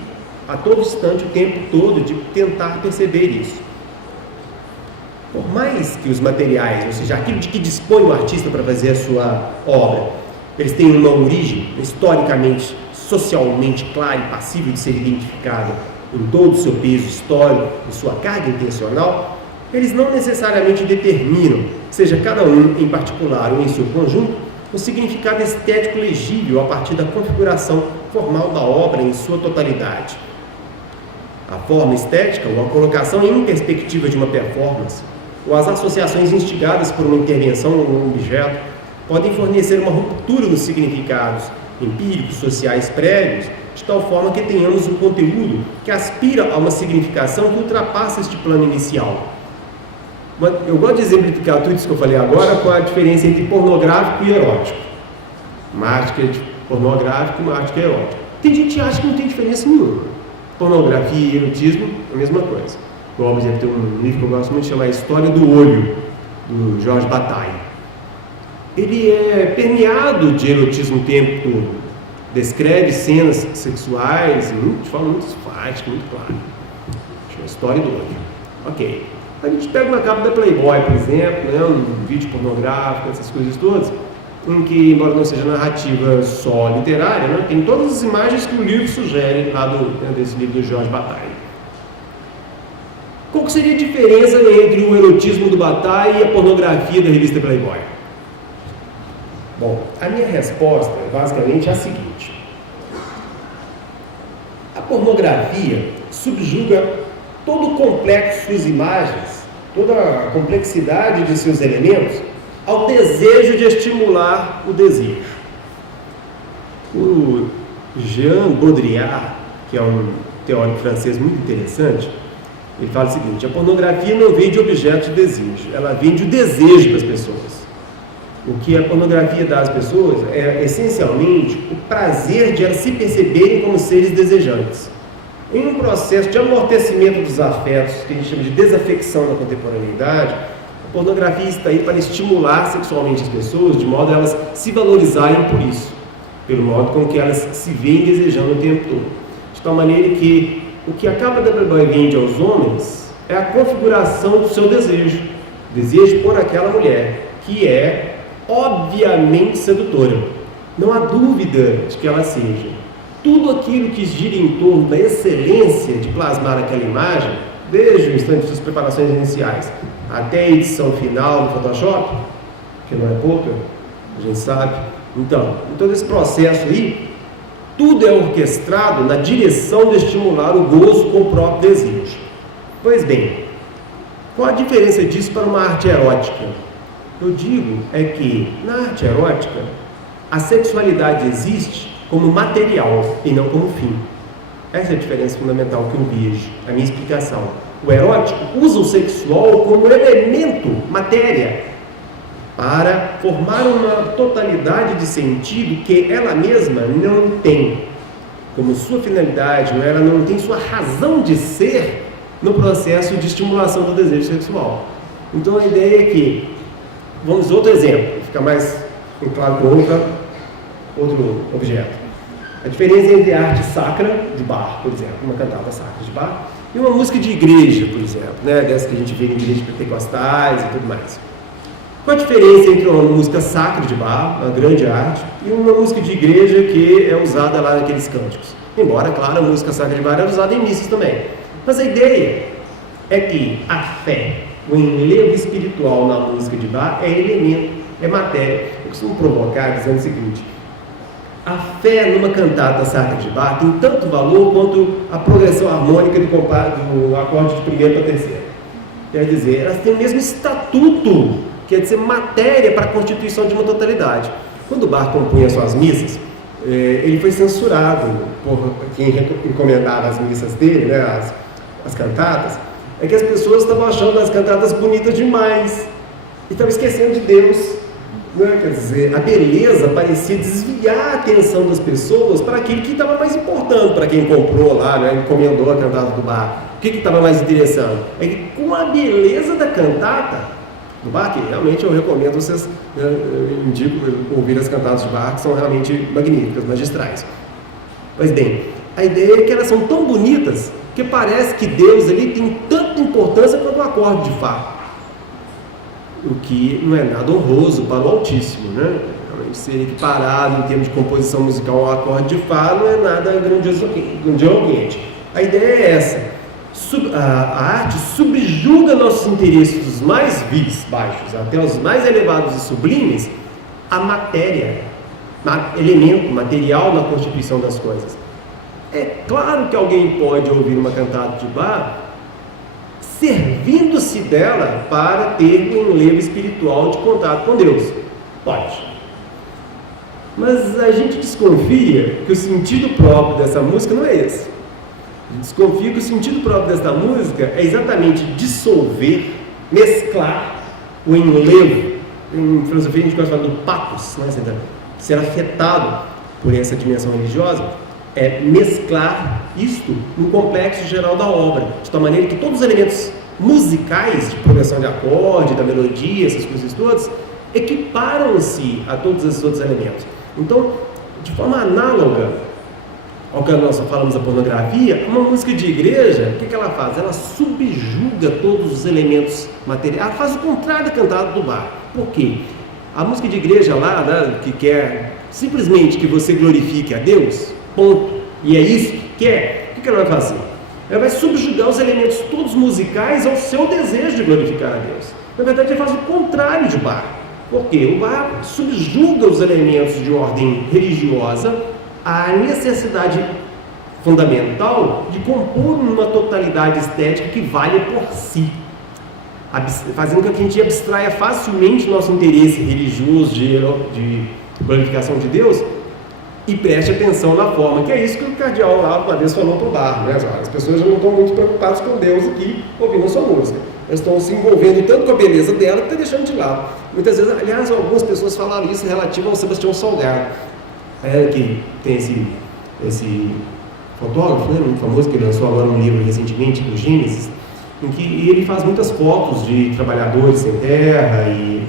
a todo instante, o tempo todo, de tentar perceber isso. Por mais que os materiais, ou seja, aquilo de que dispõe o artista para fazer a sua obra, eles tenham uma origem historicamente, socialmente clara e passível de ser identificada em todo o seu peso histórico, em sua carga intencional, eles não necessariamente determinam, seja cada um em particular ou em seu conjunto, o significado estético legível a partir da configuração formal da obra em sua totalidade. A forma estética, ou a colocação em perspectiva de uma performance, ou as associações instigadas por uma intervenção ou um objeto, podem fornecer uma ruptura nos significados empíricos, sociais prévios, de tal forma que tenhamos um conteúdo que aspira a uma significação que ultrapassa este plano inicial. Eu gosto de exemplificar tudo isso que eu falei agora com a diferença entre pornográfico e erótico. Uma arte que é pornográfica e uma arte que é erótica. Tem gente que acha que não tem diferença nenhuma. Pornografia e erotismo, a mesma coisa. Por exemplo, tem um livro que eu gosto muito de chamar História do Olho, do Georges Bataille. Ele é permeado de erotismo o tempo todo. Descreve cenas sexuais de forma muito enfática, muito clara. Chama História do Olho. Ok. A gente pega uma capa da Playboy, por exemplo, né, um vídeo pornográfico, essas coisas todas, em que, embora não seja narrativa só literária, né, tem todas as imagens que o livro sugere lá desse livro do Georges Bataille. Qual que seria a diferença entre o erotismo do Bataille e a pornografia da revista Playboy? Bom, a minha resposta é basicamente a seguinte. A pornografia subjuga todo o complexo de suas imagens, toda a complexidade de seus elementos, ao desejo de estimular o desejo. O Jean Baudrillard, que é um teórico francês muito interessante, ele fala o seguinte: a pornografia não vem de objeto de desejo, ela vem de desejo das pessoas. O que a pornografia dá às pessoas é, essencialmente, o prazer de elas se perceberem como seres desejantes. Em um processo de amortecimento dos afetos, que a gente chama de desafecção na contemporaneidade, a pornografia está aí para estimular sexualmente as pessoas, de modo a elas se valorizarem por isso, pelo modo com que elas se veem desejando o tempo todo. De tal maneira que o que a capa da Playboy vende aos homens é a configuração do seu desejo, desejo por aquela mulher, que é obviamente sedutora. Não há dúvida de que ela seja. Tudo aquilo que gira em torno da excelência de plasmar aquela imagem, desde o instante de suas preparações iniciais até a edição final do Photoshop, que não é pouca, a gente sabe. Então, em todo esse processo aí, tudo é orquestrado na direção de estimular o gozo com o próprio desejo. Pois bem, qual a diferença disso para uma arte erótica? Eu digo é que, na arte erótica, a sexualidade existe como material e não como fim. Essa é a diferença fundamental que eu vejo, a minha explicação. O erótico usa o sexual como elemento, matéria, para formar uma totalidade de sentido que ela mesma não tem como sua finalidade, ela não tem sua razão de ser no processo de estimulação do desejo sexual. Então a ideia é que, vamos outro exemplo, fica mais claro com outro objeto. A diferença entre a arte sacra de Bach, por exemplo, uma cantada sacra de Bach, e uma música de igreja, por exemplo, né, dessa que a gente vê em igrejas pentecostais e tudo mais. Qual a diferença entre uma música sacra de Bach, uma grande arte, e uma música de igreja que é usada lá naqueles cânticos? Embora, claro, a música sacra de bar era usada em missas também. Mas a ideia é que a fé, o enlevo espiritual na música de bar é elemento, é matéria. Eu costumo provocar dizendo o seguinte: a fé numa cantata sacra de bar tem tanto valor quanto a progressão harmônica do acorde de primeira para terceira. Quer dizer, elas têm o mesmo estatuto, quer dizer, matéria para a constituição de uma totalidade. Quando o Bach compunha suas missas, ele foi censurado por quem encomendava as missas dele, né, as cantatas, é que as pessoas estavam achando as cantatas bonitas demais e estavam esquecendo de Deus, né? Quer dizer, a beleza parecia desviar a atenção das pessoas para aquilo que estava mais importante para quem comprou lá, né, encomendou a cantata do Bach. O que estava mais interessante? É que com a beleza da cantata do Bach, realmente eu recomendo vocês, eu indico ouvir as cantatas de Bach, que são realmente magníficas, magistrais. Pois bem, a ideia é que elas são tão bonitas que parece que Deus ali tem tanta importância quanto o acorde de Fá, o que não é nada honroso para o Altíssimo, né? Realmente ser equiparado em termos de composição musical ao acorde de Fá não é nada grandiloquente. A ideia é essa. A arte subjuga nossos interesses dos mais vis, baixos, até os mais elevados e sublimes, a matéria, elemento material na constituição das coisas. É claro que alguém pode ouvir uma cantata de Bach servindo-se dela para ter um enlevo espiritual de contato com Deus. Pode. Mas a gente desconfia que o sentido próprio dessa música não é esse. Desconfio que o sentido próprio desta música é exatamente dissolver, mesclar o enlevo. Em filosofia a gente gosta de falar do pathos, né? Ser afetado por essa dimensão religiosa, é mesclar isto no complexo geral da obra, de tal maneira que todos os elementos musicais, de progressão de acorde, da melodia, essas coisas todas, equiparam-se a todos esses outros elementos. Então, de forma análoga ao que nós falamos da pornografia, uma música de igreja, o que ela faz? Ela subjuga todos os elementos materiais, ela faz o contrário da cantada do Bach. Por quê? A música de igreja lá, né, que quer simplesmente que você glorifique a Deus, ponto, e é isso que quer, o que ela vai fazer? Ela vai subjugar os elementos todos musicais ao seu desejo de glorificar a Deus. Na verdade, ele faz o contrário de Bach. Por quê? O Bach subjuga os elementos de ordem religiosa a necessidade fundamental de compor uma totalidade estética que valha por si, fazendo com que a gente abstraia facilmente nosso interesse religioso de glorificação de Deus e preste atenção na forma, que é isso que o cardeal lá uma vez falou para o Bach, né? As pessoas já não estão muito preocupadas com Deus aqui, ouvindo a sua música. Elas estão se envolvendo tanto com a beleza dela que está deixando de lado. Muitas vezes, aliás, algumas pessoas falaram isso relativo ao Sebastião Salgado, que tem esse fotógrafo, né, muito famoso, que lançou agora um livro recentemente, o Gênesis, em que ele faz muitas fotos de trabalhadores sem terra e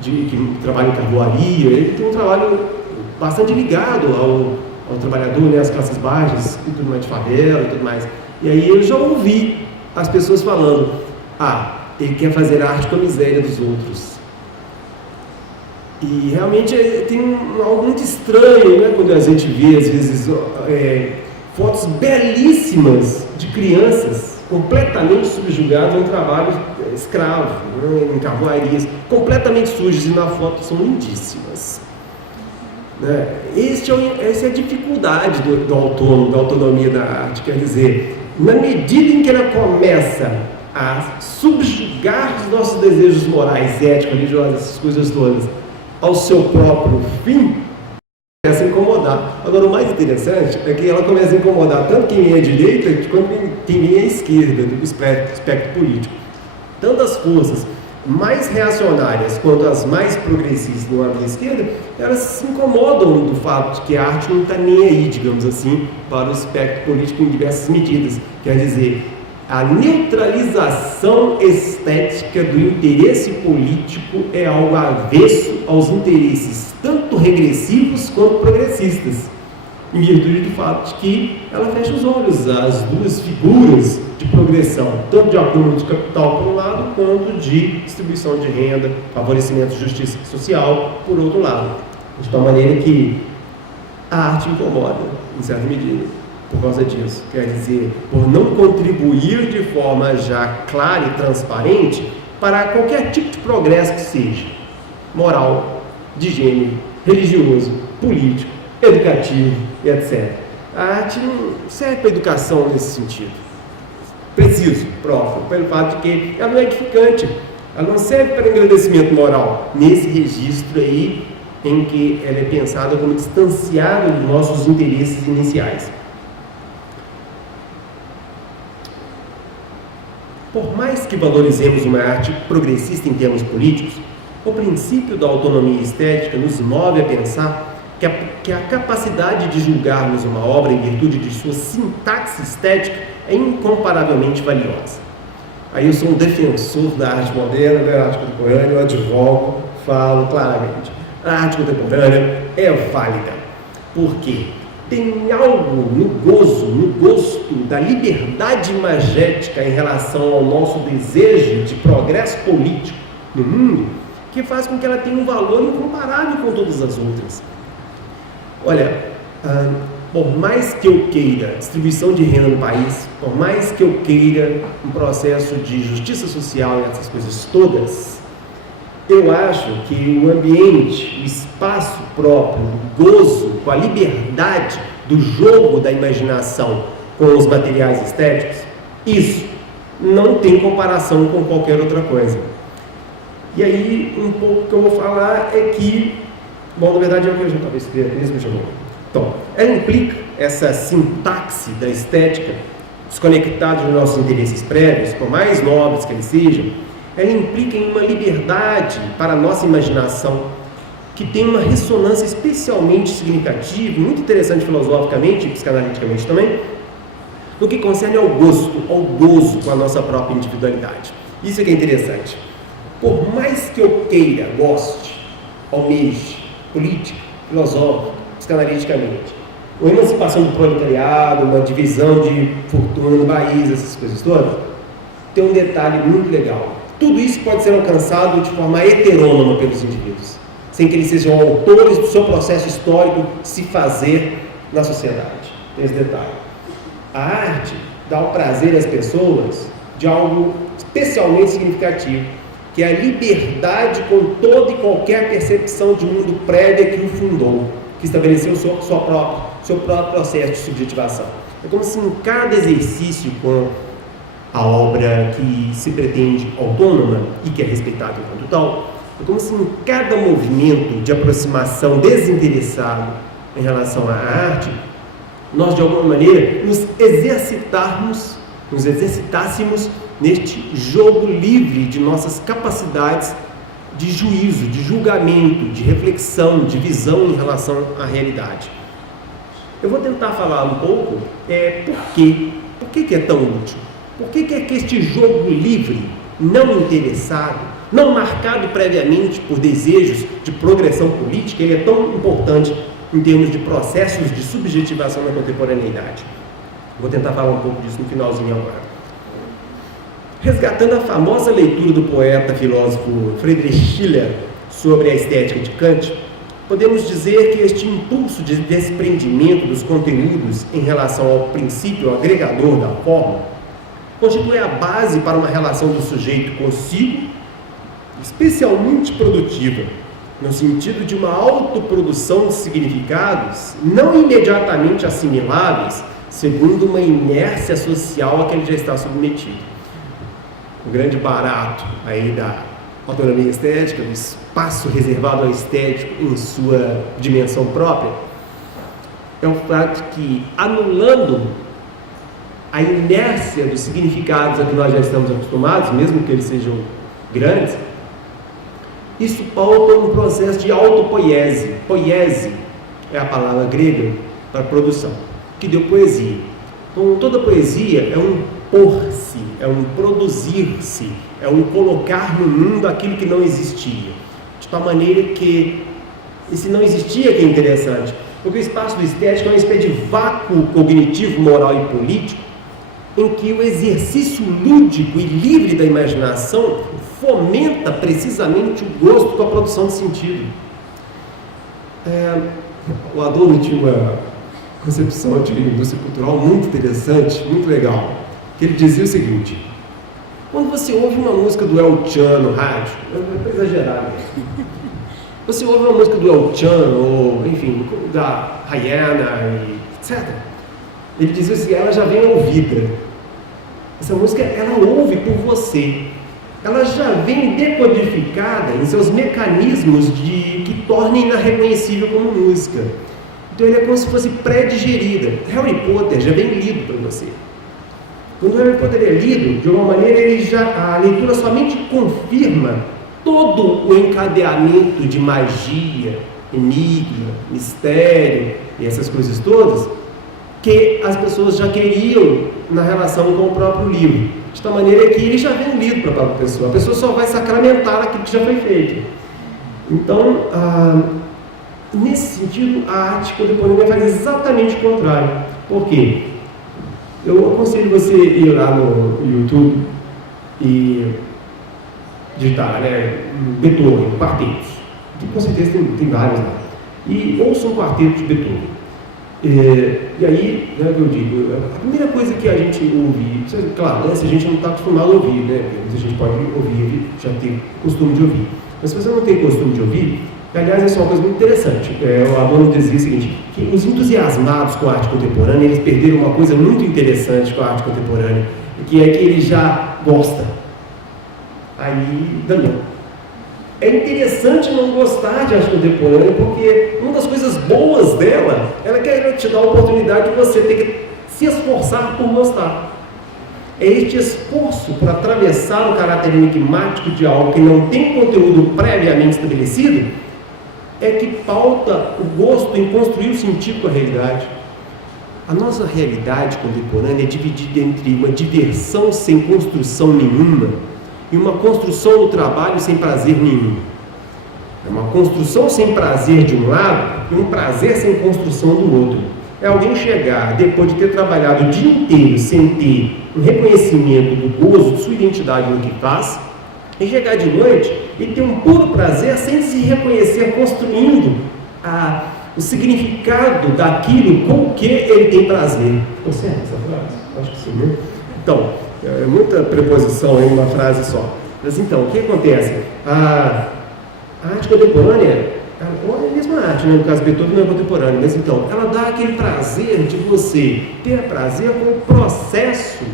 que trabalham em carvoaria. Ele tem um trabalho bastante ligado ao trabalhador, né, às classes baixas, e tudo mais, de favela e tudo mais. E aí eu já ouvi as pessoas falando: ele quer fazer arte com a miséria dos outros. E realmente tem algo muito estranho, né, quando a gente vê, às vezes, fotos belíssimas de crianças completamente subjugadas a um trabalho escravo, né, em carvoarias, completamente sujas, e na foto são lindíssimas. Né? Essa é a dificuldade do autônomo, da autonomia da arte, quer dizer, na medida em que ela começa a subjugar os nossos desejos morais, éticos, religiosos, essas coisas todas, ao seu próprio fim, começa a incomodar. Agora, o mais interessante é que ela começa a incomodar tanto quem é à direita quanto quem é à esquerda do espectro político. Tanto as forças mais reacionárias quanto as mais progressistas do lado da esquerda, elas se incomodam do fato de que a arte não está nem aí, digamos assim, para o espectro político em diversas medidas. Quer dizer, a neutralização estética do interesse político é algo avesso aos interesses tanto regressivos quanto progressistas, em virtude do fato de que ela fecha os olhos às duas figuras de progressão, tanto de acúmulo de capital por um lado, quanto de distribuição de renda, favorecimento de justiça social por outro lado. De tal maneira que a arte incomoda, em certa medida, por causa disso. Quer dizer, por não contribuir de forma já clara e transparente para qualquer tipo de progresso que seja, moral, de gênero, religioso, político, educativo, etc. A arte não serve para a educação nesse sentido. Preciso, próprio, pelo fato de que ela não é edificante, ela não serve para engrandecimento moral, nesse registro aí em que ela é pensada como distanciada dos nossos interesses iniciais. Por mais que valorizemos uma arte progressista em termos políticos, o princípio da autonomia estética nos move a pensar que a capacidade de julgarmos uma obra em virtude de sua sintaxe estética é incomparavelmente valiosa. Aí eu sou um defensor da arte moderna, da arte contemporânea, eu advogo, falo claramente. A arte contemporânea é válida. Por quê? Tem algo no gosto da liberdade imagética em relação ao nosso desejo de progresso político no mundo, que faz com que ela tenha um valor incomparável com todas as outras. Olha, por mais que eu queira distribuição de renda no país, por mais que eu queira um processo de justiça social e essas coisas todas, eu acho que o ambiente, o espaço próprio, o gozo, com a liberdade do jogo da imaginação com os materiais estéticos, isso não tem comparação com qualquer outra coisa. E aí, um pouco que eu vou falar é que, bom, na verdade é o que eu já estava escrevendo, mesmo chamou. Então, ela implica essa sintaxe da estética, desconectada dos nossos interesses prévios, por mais nobres que eles sejam, ela implica em uma liberdade para a nossa imaginação, que tem uma ressonância especialmente significativa, muito interessante filosoficamente e psicanaliticamente também, no que concerne ao gosto, ao gozo com a nossa própria individualidade. Isso é que é interessante. Por mais que eu queira, goste, almeje, política, filosófica, psicanaliticamente, uma emancipação do proletariado, uma divisão de fortuna no país, essas coisas todas, tem um detalhe muito legal. Tudo isso pode ser alcançado de forma heterônoma pelos indivíduos, sem que eles sejam autores do seu processo histórico se fazer na sociedade. Tem esse detalhe. A arte dá o prazer às pessoas de algo especialmente significativo, que é a liberdade com toda e qualquer percepção de mundo prévia que o fundou, que estabeleceu o seu próprio processo de subjetivação. É como se em cada exercício com a obra que se pretende autônoma e que é respeitada enquanto tal, é como se em cada movimento de aproximação desinteressado em relação à arte, nós de alguma maneira nos exercitássemos neste jogo livre de nossas capacidades de juízo, de julgamento, de reflexão, de visão em relação à realidade. Eu vou tentar falar um pouco por que é tão útil, por que é que este jogo livre, não interessado, não marcado previamente por desejos de progressão política, ele é tão importante em termos de processos de subjetivação na contemporaneidade. Vou tentar falar um pouco disso no finalzinho agora. Resgatando a famosa leitura do poeta filósofo Friedrich Schiller sobre a estética de Kant, podemos dizer que este impulso de desprendimento dos conteúdos em relação ao princípio agregador da forma constitui a base para uma relação do sujeito consigo especialmente produtiva, no sentido de uma autoprodução de significados não imediatamente assimiláveis segundo uma inércia social a que ele já está submetido. O grande barato aí da autonomia estética, do espaço reservado ao estético em sua dimensão própria, é o fato que, anulando a inércia dos significados a que nós já estamos acostumados, mesmo que eles sejam grandes, isso pauta um processo de autopoiese. Poiese é a palavra grega para produção, que deu poesia. Então, toda poesia é um pôr-se, é um produzir-se, é um colocar no mundo aquilo que não existia. De tal maneira que esse não existia que é interessante, porque o espaço do estético é uma espécie de vácuo cognitivo, moral e político, em que o exercício lúdico e livre da imaginação fomenta precisamente o gosto com a produção de sentido. O Adorno tinha uma concepção de indústria cultural muito interessante, muito legal, que ele dizia o seguinte: quando você ouve uma música do El Chan no rádio, é exagerado, você ouve uma música do El Chan, ou enfim, da Rihanna, etc., ele dizia assim, ela já vem ouvida. Essa música, ela ouve por você. Ela já vem decodificada em seus mecanismos que tornem-na reconhecível como música. Então ele é como se fosse pré-digerida. Harry Potter já vem lido para você. Quando o Harry Potter é lido, de alguma maneira, a leitura somente confirma todo o encadeamento de magia, enigma, mistério e essas coisas todas que as pessoas já queriam na relação com o próprio livro. De tal maneira que ele já vem lido para a própria pessoa. A pessoa só vai sacramentar aquilo que já foi feito. Então, nesse sentido, a arte contemporânea faz exatamente o contrário. Por quê? Eu aconselho você ir lá no YouTube e digitar, Beethoven, quartetos. Com certeza tem vários lá. E ouça um quarteto de Beethoven. E aí, eu digo, a primeira coisa que a gente ouve, claro, se a gente não está acostumado a ouvir, a gente pode ouvir, já tem costume de ouvir. Mas se você não tem costume de ouvir, aliás, é uma coisa muito interessante. O Adorno dizia o seguinte, que os entusiasmados com a arte contemporânea, eles perderam uma coisa muito interessante com a arte contemporânea, que é que ele já gosta. Aí, danou. É interessante não gostar de arte contemporânea, porque uma das coisas boas dela, ela quer te dar a oportunidade de você ter que se esforçar por gostar. É este esforço para atravessar o caráter enigmático de algo que não tem conteúdo previamente estabelecido, é que pauta o gosto em construir o sentido com a realidade. A nossa realidade contemporânea é dividida entre uma diversão sem construção nenhuma e uma construção do trabalho sem prazer nenhum. É uma construção sem prazer de um lado e um prazer sem construção do outro. É alguém chegar, depois de ter trabalhado o dia inteiro sem ter um reconhecimento do gozo, de sua identidade no que faz, e chegar de noite e ter um puro prazer sem se reconhecer construindo o significado daquilo com o que ele tem prazer. Você é essa frase? Acho que sim, né? Então, é muita preposição em uma frase só. Mas então, o que acontece? A arte contemporânea, ou a mesma arte, no caso Beethoven não é contemporânea, mas então, ela dá aquele prazer de você ter prazer com o processo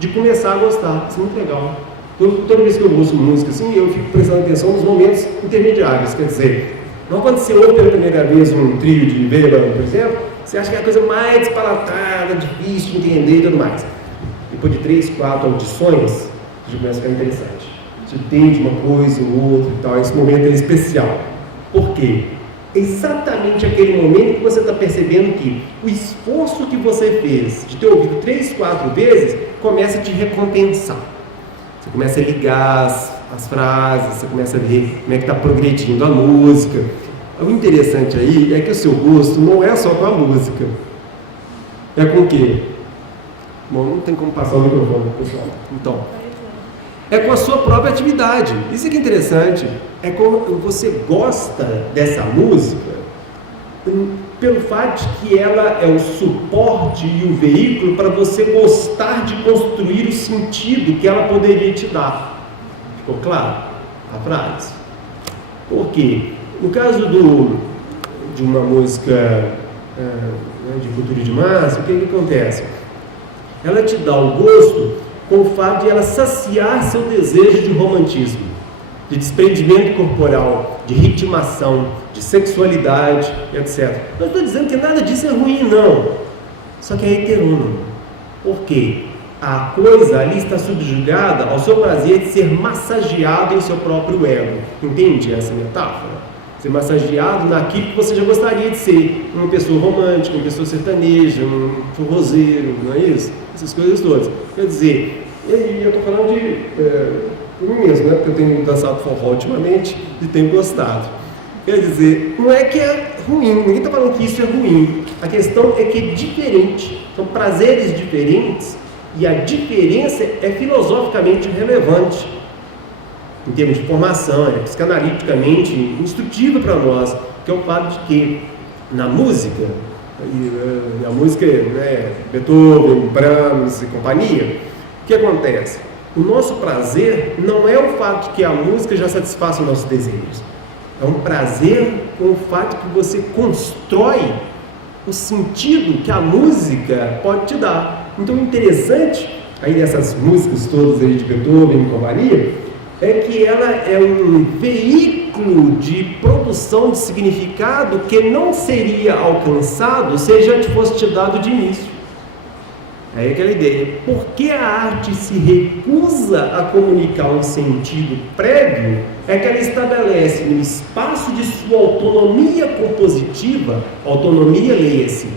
de começar a gostar. Isso é muito legal. Toda vez que eu ouço música assim, eu fico prestando atenção nos momentos intermediários. Quer dizer, não quando você ouve pela primeira vez um trio de Weber, por exemplo, você acha que é a coisa mais disparatada, difícil de entender e tudo mais. Depois de 3, 4 audições, já começa a ficar interessante. Você entende uma coisa ou outra e tal, esse momento é especial. Por quê? É exatamente aquele momento que você está percebendo que o esforço que você fez de ter ouvido 3, 4 vezes começa a te recompensar. Você começa a ligar as frases, você começa a ver como é que está progredindo a música. O interessante aí é que o seu gosto não é só com a música. É com o quê? Bom, não tem como passar o microfone, pessoal. Então, é com a sua própria atividade. Isso que é interessante. É como você gosta dessa música pelo fato de que ela é o suporte e o veículo para você gostar de construir o sentido que ela poderia te dar. Ficou claro a frase? Por quê? No caso de uma música de cultura de massa, o que acontece? Ela te dá o gosto com o fato de ela saciar seu desejo de romantismo, de desprendimento corporal, de ritmação, de sexualidade, etc. Não estou dizendo que nada disso é ruim, não. Só que é heterônomo. Por quê? A coisa ali está subjugada ao seu prazer de ser massageado em seu próprio ego. Entende essa metáfora? Ser massageado naquilo que você já gostaria de ser. Uma pessoa romântica, uma pessoa sertaneja, um forrozeiro, não é isso? Essas coisas todas. Quer dizer, eu estou falando de mim mesmo, né? Porque eu tenho dançado forró ultimamente e tenho gostado. Quer dizer, não é que é ruim, ninguém está falando que isso é ruim. A questão é que é diferente. São prazeres diferentes e a diferença é filosoficamente relevante. Em termos de formação, psicanaliticamente instrutiva para nós, que é o fato de que na música, e a música, né, Beethoven, Brahms e companhia, o que acontece? O nosso prazer não é o fato de que a música já satisfaça os nossos desejos. É um prazer com o fato que você constrói o sentido que a música pode te dar. Então, o interessante aí dessas músicas todas aí de Beethoven e companhia é que ela é um veículo de produção de significado que não seria alcançado se já te fosse te dado de início. É aquela ideia. Por que a arte se recusa a comunicar um sentido prévio? É que ela estabelece no espaço de sua autonomia compositiva, autonomia, leia-se,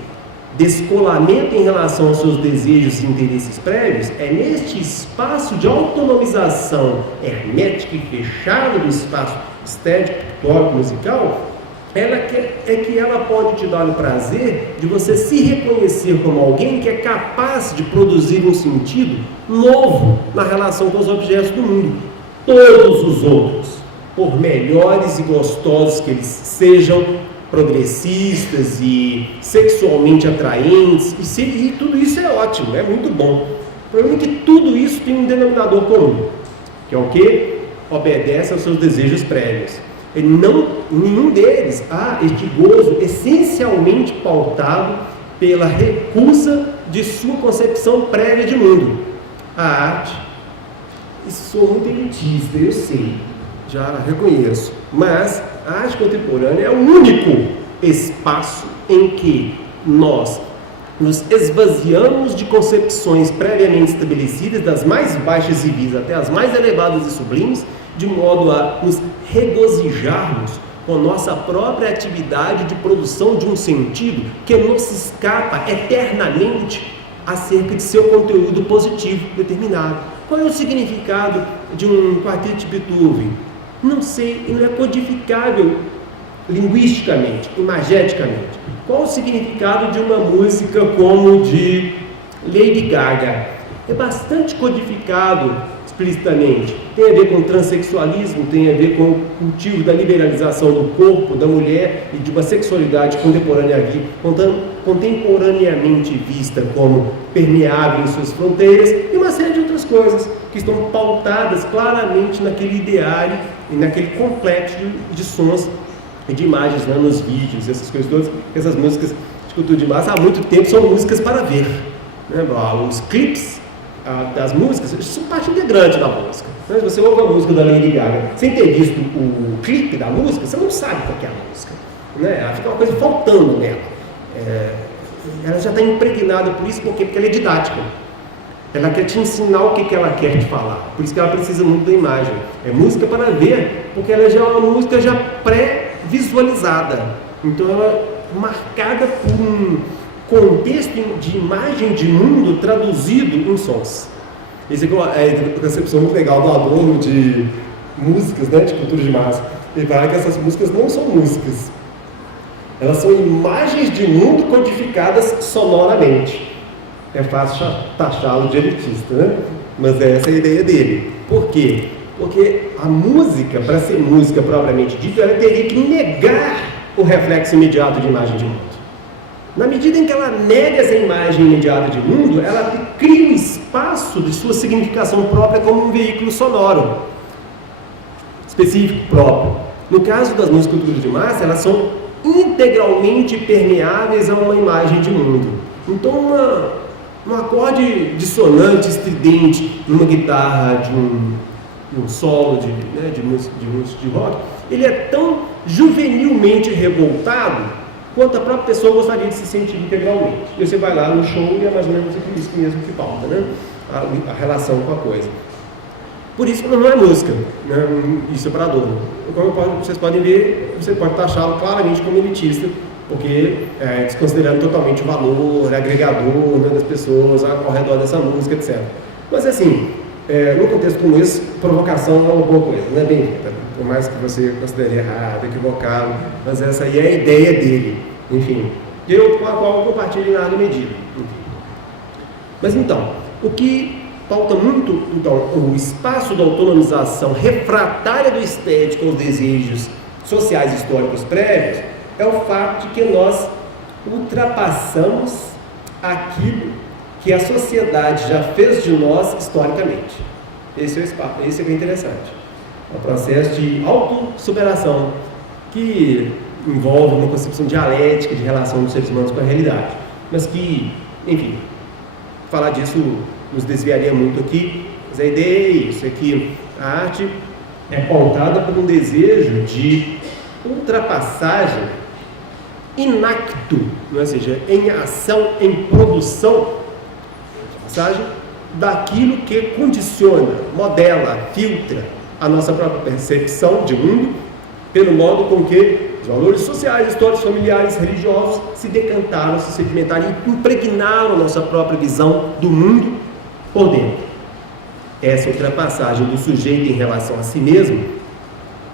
descolamento em relação aos seus desejos e interesses prévios, é neste espaço de autonomização hermética e fechada do espaço estético, pictórico, musical, que ela pode te dar o prazer de você se reconhecer como alguém que é capaz de produzir um sentido novo na relação com os objetos do mundo. Todos os outros, por melhores e gostosos que eles sejam, progressistas e sexualmente atraentes, e tudo isso é ótimo, é muito bom. O problema é que tudo isso tem um denominador comum, que é o que? Obedece aos seus desejos prévios. E nenhum deles há este gozo essencialmente pautado pela recusa de sua concepção prévia de mundo. A arte, isso sou muito elitista, eu sei, já reconheço, mas a arte contemporânea é o único espaço em que nós nos esvaziamos de concepções previamente estabelecidas, das mais baixas e vis até as mais elevadas e sublimes, de modo a nos regozijarmos com nossa própria atividade de produção de um sentido que nos escapa eternamente acerca de seu conteúdo positivo determinado. Qual é o significado de um quarteto de Beethoven? Não sei, não é codificável linguisticamente, imageticamente. Qual o significado de uma música como de Lady Gaga? É bastante codificado explicitamente. Tem a ver com transexualismo, tem a ver com o cultivo da liberalização do corpo da mulher e de uma sexualidade contemporaneamente vista como permeável em suas fronteiras, e uma série de outras coisas que estão pautadas claramente naquele ideário e naquele complexo de sons e de imagens, né, nos vídeos, essas coisas todas. Essas músicas de cultura de massa há muito tempo são músicas para ver, né? Os clipes das músicas são parte integrante da música. Se você ouve a música da Lady Gaga sem ter visto o clipe da música, você não sabe qual que é a música, né? Ela fica uma coisa faltando nela. Ela já está impregnada por isso, porque ela é didática. Ela quer te ensinar o que ela quer te falar. Por isso que ela precisa muito da imagem. É música para ver, porque ela já é uma música já pré-visualizada. Então ela é marcada por um contexto de imagem de mundo traduzido em sons. Essa é a concepção muito legal do Adorno de músicas, né, de cultura de massa. Ele fala que essas músicas não são músicas. Elas são imagens de mundo codificadas sonoramente. É fácil taxá-lo de elitista, né? Mas essa é a ideia dele. Por quê? Porque a música, para ser música propriamente dita, ela teria que negar o reflexo imediato de imagem de mundo. Na medida em que ela nega essa imagem imediata de mundo, ela cria um espaço de sua significação própria como um veículo sonoro específico próprio. No caso das músicas culturais de massa, elas são integralmente permeáveis a uma imagem de mundo. Então, um acorde dissonante, estridente, numa guitarra, de um solo de música de rock, ele é tão juvenilmente revoltado quanto a própria pessoa gostaria de se sentir integralmente. E você vai lá no show e é mais ou menos isso mesmo que falta, né? A relação com a coisa. Por isso não é música, né? Isso é para Adorno. Como vocês podem ver, você pode taxá-lo claramente como elitista, porque desconsiderando totalmente o valor agregador, né, das pessoas ao redor dessa música, etc. Mas assim, num contexto como esse, provocação é uma boa coisa, não é bem-vinda, por mais que você considere errado, equivocado, mas essa aí é a ideia dele, enfim, com a qual eu compartilho em larga medida. Mas então, o que pauta muito, então, o espaço da autonomização refratária do estético aos desejos sociais históricos prévios, é o fato de que nós ultrapassamos aquilo que a sociedade já fez de nós historicamente. Esse é o que é interessante. É um processo de autossuperação que envolve uma concepção dialética de relação dos seres humanos com a realidade. Mas que, enfim, falar disso nos desviaria muito aqui, mas a ideia é isso, é que a arte é pautada por um desejo de ultrapassagem inacto, ou seja, em ação, em produção, passagem daquilo que condiciona, modela, filtra a nossa própria percepção de mundo, pelo modo com que os valores sociais, históricos, familiares, religiosos se decantaram, se sedimentaram e impregnaram a nossa própria visão do mundo por dentro. Essa ultrapassagem do sujeito em relação a si mesmo,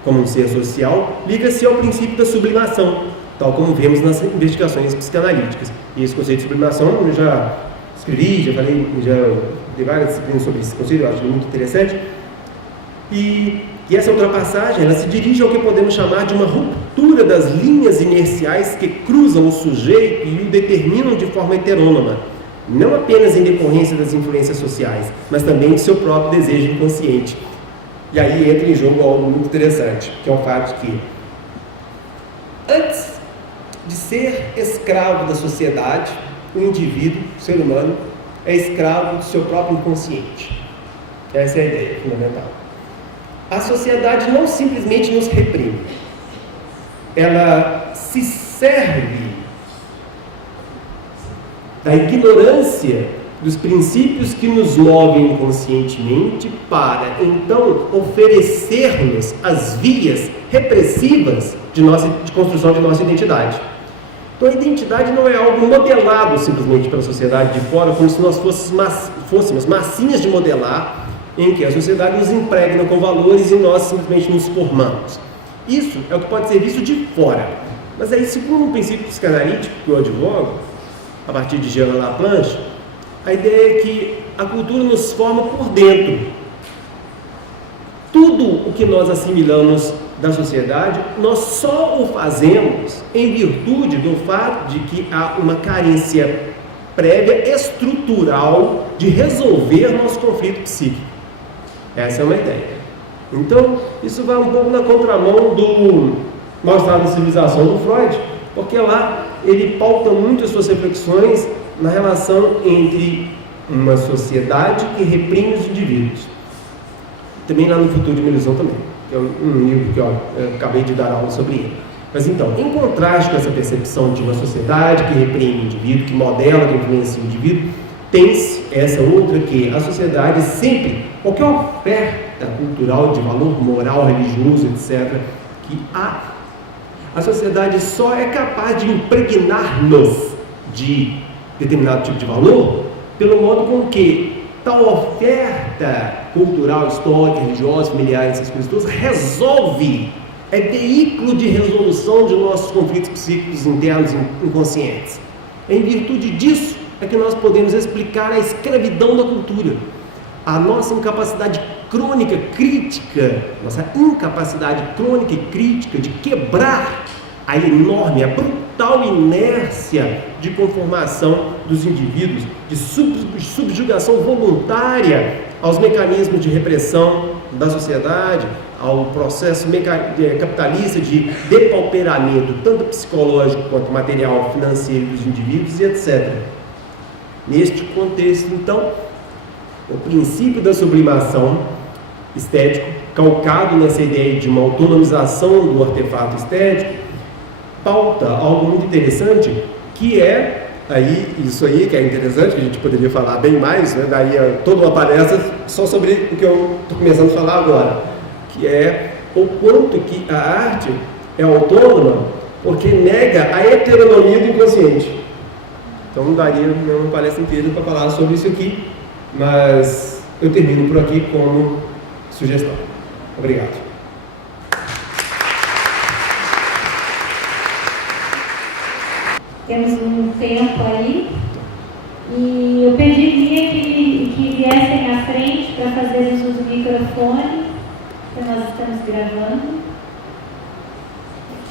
como um ser social, liga-se ao princípio da sublimação, tal como vemos nas investigações psicanalíticas. E esse conceito de sublimação eu já escrevi, já dei várias disciplinas sobre esse conceito, eu acho muito interessante. E essa ultrapassagem, ela se dirige ao que podemos chamar de uma ruptura das linhas inerciais que cruzam o sujeito e o determinam de forma heterônoma, não apenas em decorrência das influências sociais, mas também de seu próprio desejo inconsciente. E aí entra em jogo algo muito interessante, que é o fato de que, antes de ser escravo da sociedade, o indivíduo, o ser humano, é escravo do seu próprio inconsciente. Essa é a ideia fundamental. A sociedade não simplesmente nos reprime, ela se serve da ignorância dos princípios que nos movem inconscientemente para, então, oferecer-nos as vias repressivas de construção de nossa identidade. Então, a identidade não é algo modelado simplesmente pela sociedade de fora, como se nós fôssemos massinhas de modelar, em que a sociedade nos impregna com valores e nós simplesmente nos formamos. Isso é o que pode ser visto de fora. Mas aí, segundo um princípio psicanalítico que eu advogo, a partir de Jean Laplanche, a ideia é que a cultura nos forma por dentro. Tudo o que nós assimilamos da sociedade, nós só o fazemos em virtude do fato de que há uma carência prévia estrutural de resolver nosso conflito psíquico. Essa é uma ideia. Então, isso vai um pouco na contramão do Mal-Estar da Civilização do Freud, porque lá ele pauta muito as suas reflexões na relação entre uma sociedade que reprime os indivíduos. Também lá no Futuro de uma Ilusão também, que é um livro que eu acabei de dar aula sobre ele. Mas então, em contraste com essa percepção de uma sociedade que reprime o indivíduo, que modela, que influencia o indivíduo, tem-se essa outra que a sociedade sempre, qualquer oferta cultural de valor moral, religioso, etc., que a sociedade só é capaz de impregnar-nos de determinado tipo de valor pelo modo com que tal oferta cultural, histórica, religiosa, familiar, essas coisas todas, resolve, é veículo de resolução de nossos conflitos psíquicos internos inconscientes. Em virtude disso é que nós podemos explicar a escravidão da cultura, a nossa incapacidade crônica, crítica, nossa incapacidade crônica e crítica de quebrar a enorme, a brutal inércia de conformação dos indivíduos, de subjugação voluntária aos mecanismos de repressão da sociedade, ao processo capitalista de depauperamento, tanto psicológico quanto material, financeiro dos indivíduos e etc. Neste contexto, então, o princípio da sublimação estético, calcado nessa ideia de uma autonomização do artefato estético, pauta algo muito interessante, que é, isso aí que é interessante, que a gente poderia falar bem mais, né? Daí toda uma palestra só sobre o que eu estou começando a falar agora, que é o quanto que a arte é autônoma, porque nega a heteronomia do inconsciente. Então não daria uma palestra inteira para falar sobre isso aqui, mas eu termino por aqui como sugestão. Obrigado. Temos um tempo aí e eu pediria que viessem à frente para fazer uso do microfone, que nós estamos gravando.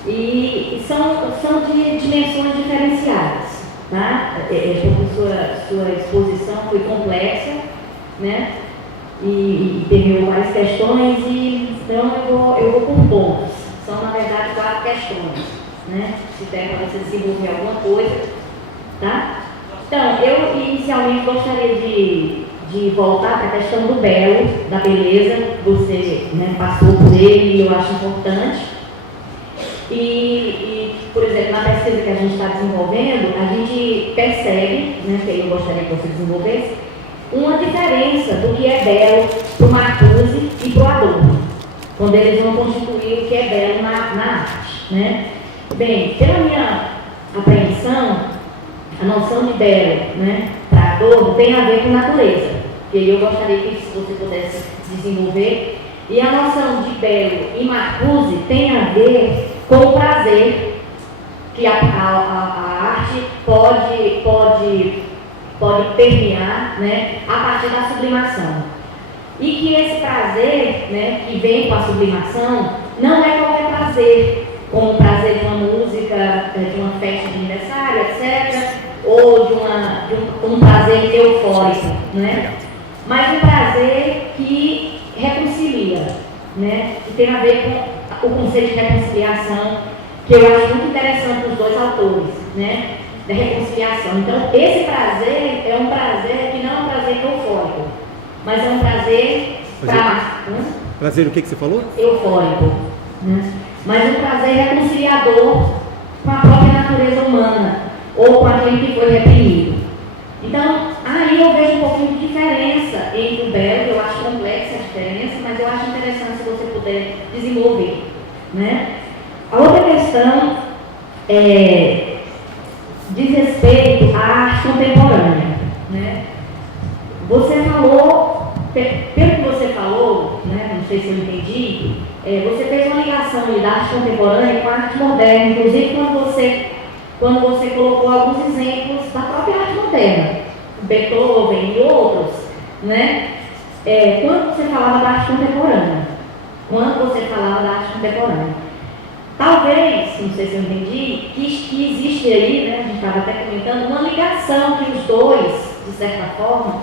E são de dimensões diferenciadas, tá? Sua exposição foi complexa, né? E permeou várias questões, e então eu vou por pontos. São, na verdade, 4 questões, né? Se der para você desenvolver alguma coisa, tá? Então, eu inicialmente gostaria de voltar para a questão do belo, da beleza. Você, né, passou por ele e eu acho importante. E, por exemplo, na pesquisa que a gente está desenvolvendo, a gente percebe, né, que eu gostaria que você desenvolvesse, uma diferença do que é belo para o Marcuse e para o Adorno, quando eles vão constituir o que é belo na arte, né? Bem, pela minha apreensão, a noção de belo, né, para Adorno tem a ver com natureza, que eu gostaria que você pudesse desenvolver, e a noção de belo em Marcuse tem a ver com o prazer que a arte pode permear, né, a partir da sublimação. E que esse prazer, né, que vem com a sublimação não é qualquer prazer, como o prazer de uma música, de uma festa de aniversário, etc., ou de um prazer eufórico, né? Mas um prazer que reconcilia, né? Que tem a ver com o conceito de reconciliação, que eu acho muito interessante dos dois autores, né? Da reconciliação. Então, esse prazer é um prazer que não é um prazer eufórico, mas é um prazer prazer o que você falou? Eufórico, né? Mas um prazer reconciliador com a própria natureza humana, ou com aquele que foi reprimido. Então, aí eu vejo um pouquinho de diferença entre o belo. Eu acho complexa a diferença, mas eu acho interessante se você puder desenvolver, né? A outra questão diz respeito à arte contemporânea, né? Você falou, pelo que você falou, né, não sei se eu entendi, você fez uma ligação da arte contemporânea com a arte moderna, inclusive quando você colocou alguns exemplos da própria arte moderna, Beethoven e outros, né? Quando você falava da arte contemporânea, talvez, não sei se eu entendi, que existe aí, né, a gente estava até comentando, uma ligação que os dois, de certa forma,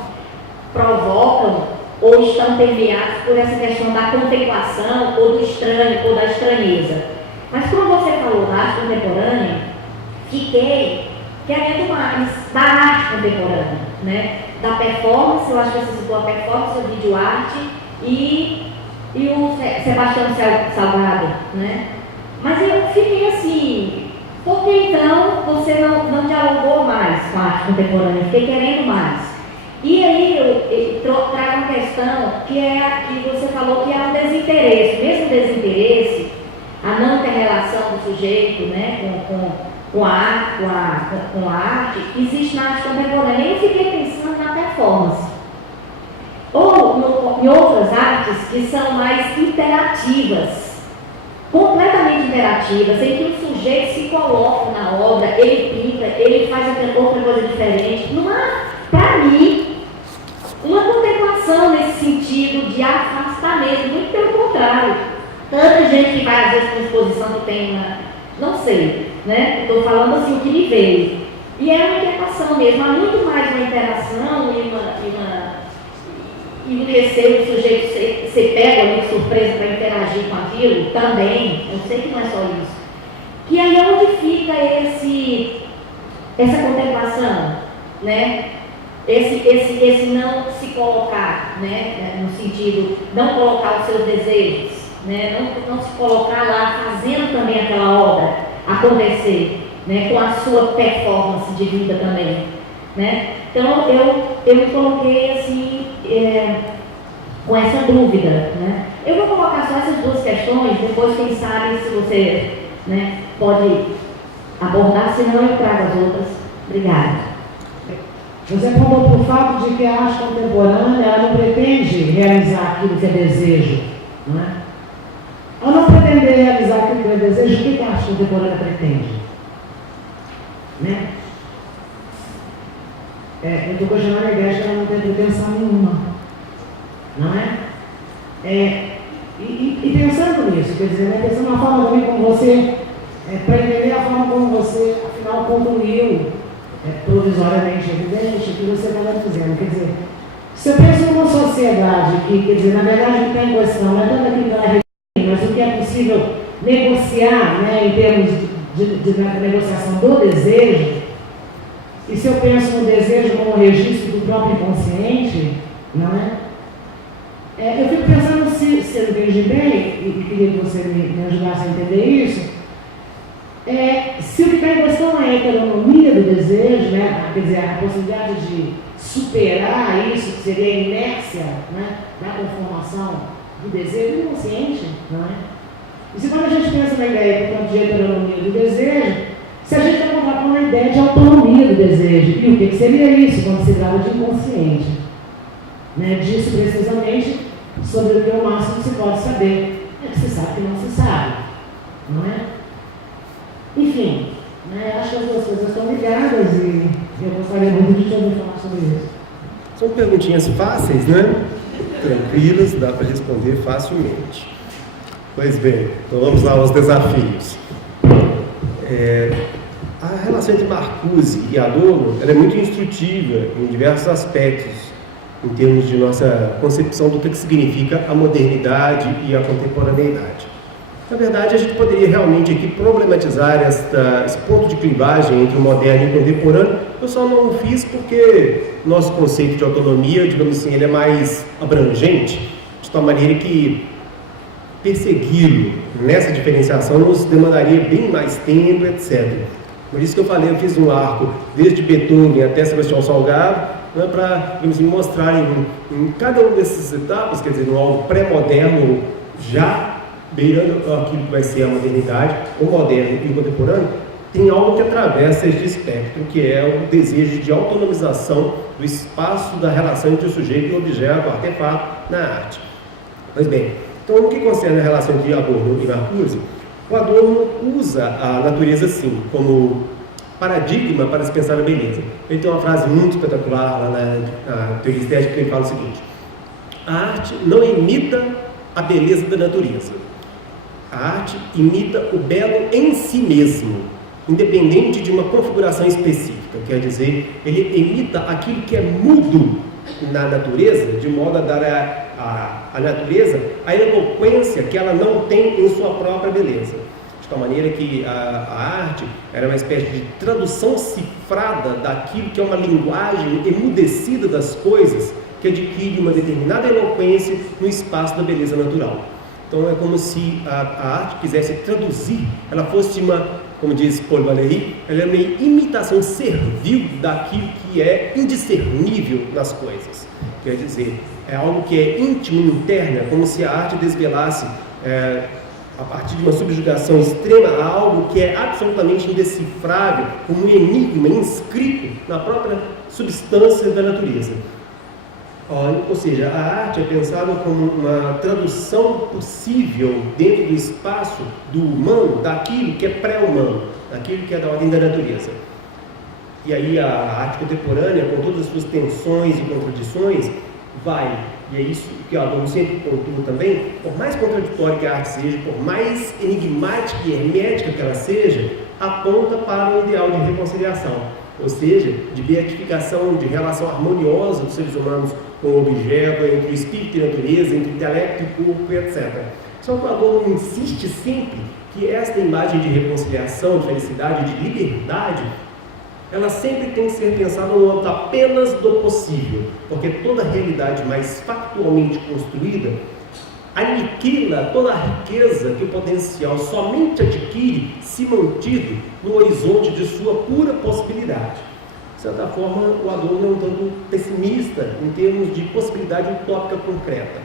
provocam ou estão permeados por essa questão da contemplação, ou do estranho, ou da estranheza. Mas quando você falou da arte contemporânea, fiquei querendo mais da arte contemporânea, né? Da performance. Eu acho que você citou a performance, a videoarte e o Sebastião Salgado, né? Mas eu fiquei assim, porque então você não dialogou mais com a arte contemporânea, fiquei querendo mais. E aí eu trago uma questão que é a que você falou, que é um desinteresse. Mesmo desinteresse, a não ter relação do sujeito, né, com a arte, existe na arte contemporânea. E eu fiquei pensando na performance. Ou em outras artes que são mais interativas, completamente interativas, em que o sujeito se coloca na obra, ele pinta, ele faz outra coisa diferente. Não há, para mim, uma contemplação nesse sentido de afastamento, muito pelo contrário. Tanta gente que vai às vezes para uma exposição que tem uma, não sei, né? Estou falando assim o que me veio. E é uma inquietação mesmo, há muito mais uma interação e um receio do sujeito ser pego ali de surpresa para interagir com aquilo também. Eu sei que não é só isso. Que aí é onde fica essa contemplação, né? Esse não se colocar, né, no sentido, não colocar os seus desejos, né, não se colocar lá fazendo também aquela obra acontecer, né, com a sua performance de vida também, né. Então eu me coloquei assim, com essa dúvida, né. Eu vou colocar só essas duas questões, depois quem sabe se você, né, pode abordar, senão eu trago as outras. Obrigada. Você apontou para o fato de que a arte contemporânea ela não pretende realizar aquilo que é desejo, não é? Ao não pretender realizar aquilo que é desejo, o que a arte contemporânea pretende? Né? Eu estou questionando a ideia de que ela não tem pretensão nenhuma, não é? E pensando nisso, quer dizer, né, pensando na forma também como você para entender a forma como você, afinal, concluiu, provisoriamente evidente, o que você estava dizendo. Quer dizer, se eu penso numa sociedade que, quer dizer, na verdade, o que está em questão não é tanto aquilo que ela requer, mas o que é possível negociar, né, em termos de negociação do desejo, e se eu penso no desejo como registro do próprio inconsciente, não é? Eu fico pensando se eu entendi bem, e queria que você me ajudasse a entender isso, se o que está em questão é a heteronomia do desejo, né? Quer dizer, a possibilidade de superar isso, que seria a inércia, né, da conformação do desejo inconsciente, não é? E se quando a gente pensa na ideia, portanto, de heteronomia do desejo, se a gente vai encontrar com uma ideia de autonomia do desejo, e o que seria isso quando se trata de inconsciente? Né? Disso precisamente sobre o que o máximo se pode saber. É que se sabe que não se sabe, não é? Enfim, né? Acho que as duas coisas estão ligadas e eu gostaria muito de te ouvir falar sobre isso. São perguntinhas fáceis, né? Tranquilas, dá para responder facilmente. Pois bem, então vamos lá aos desafios. A relação entre Marcuse e Adorno ela é muito instrutiva em diversos aspectos, em termos de nossa concepção do que significa a modernidade e a contemporaneidade. Na verdade, a gente poderia realmente aqui problematizar esse ponto de clivagem entre o moderno e o contemporâneo. Eu só não o fiz porque nosso conceito de autonomia, digamos assim, ele é mais abrangente, de tal maneira que persegui-lo nessa diferenciação nos demandaria bem mais tempo, etc. Por isso que eu falei, eu fiz um arco desde Beethoven até Sebastião Salgado, né, para mostrar em cada uma dessas etapas, quer dizer, no algo pré-moderno, já beirando aquilo que vai ser a modernidade, o moderno e o contemporâneo, tem algo que atravessa este espectro, que é o desejo de autonomização do espaço da relação entre o sujeito e o objeto, o artefato, na arte. Pois bem, então, no que concerne a relação entre Adorno e Marcuse, o Adorno usa a natureza, sim, como paradigma para se pensar a beleza. Ele tem uma frase muito espetacular lá na teoria estética que ele fala o seguinte: a arte não imita a beleza da natureza. A arte imita o belo em si mesmo, independente de uma configuração específica. Quer dizer, ele imita aquilo que é mudo na natureza, de modo a dar à natureza a eloquência que ela não tem em sua própria beleza. De tal maneira que a arte era uma espécie de tradução cifrada daquilo que é uma linguagem emudecida das coisas, que adquire uma determinada eloquência no espaço da beleza natural. Então é como se a arte quisesse traduzir, ela fosse como diz Paul Valéry, ela é uma imitação servil daquilo que é indiscernível nas coisas. Quer dizer, é algo que é íntimo, interno, é como se a arte desvelasse, a partir de uma subjugação extrema, a algo que é absolutamente indecifrável, como um enigma inscrito na própria substância da natureza. Ou seja, a arte é pensada como uma tradução possível dentro do espaço do humano, daquilo que é pré-humano, daquilo que é da ordem da natureza. E aí a arte contemporânea, com todas as suas tensões e contradições, e é isso que Adorno sempre pontua também, por mais contraditória que a arte seja, por mais enigmática e hermética que ela seja, aponta para um ideal de reconciliação, ou seja, de beatificação, de relação harmoniosa dos seres humanos com o objeto, entre o espírito e a natureza, entre o intelecto e o corpo, etc. Só que o Adorno insiste sempre que esta imagem de reconciliação, de felicidade, de liberdade, ela sempre tem que ser pensada no âmbito apenas do possível, porque toda realidade mais factualmente construída aniquila toda a riqueza que o potencial somente adquire se mantido no horizonte de sua pura possibilidade. De certa forma, o Adorno é um tanto pessimista em termos de possibilidade utópica concreta.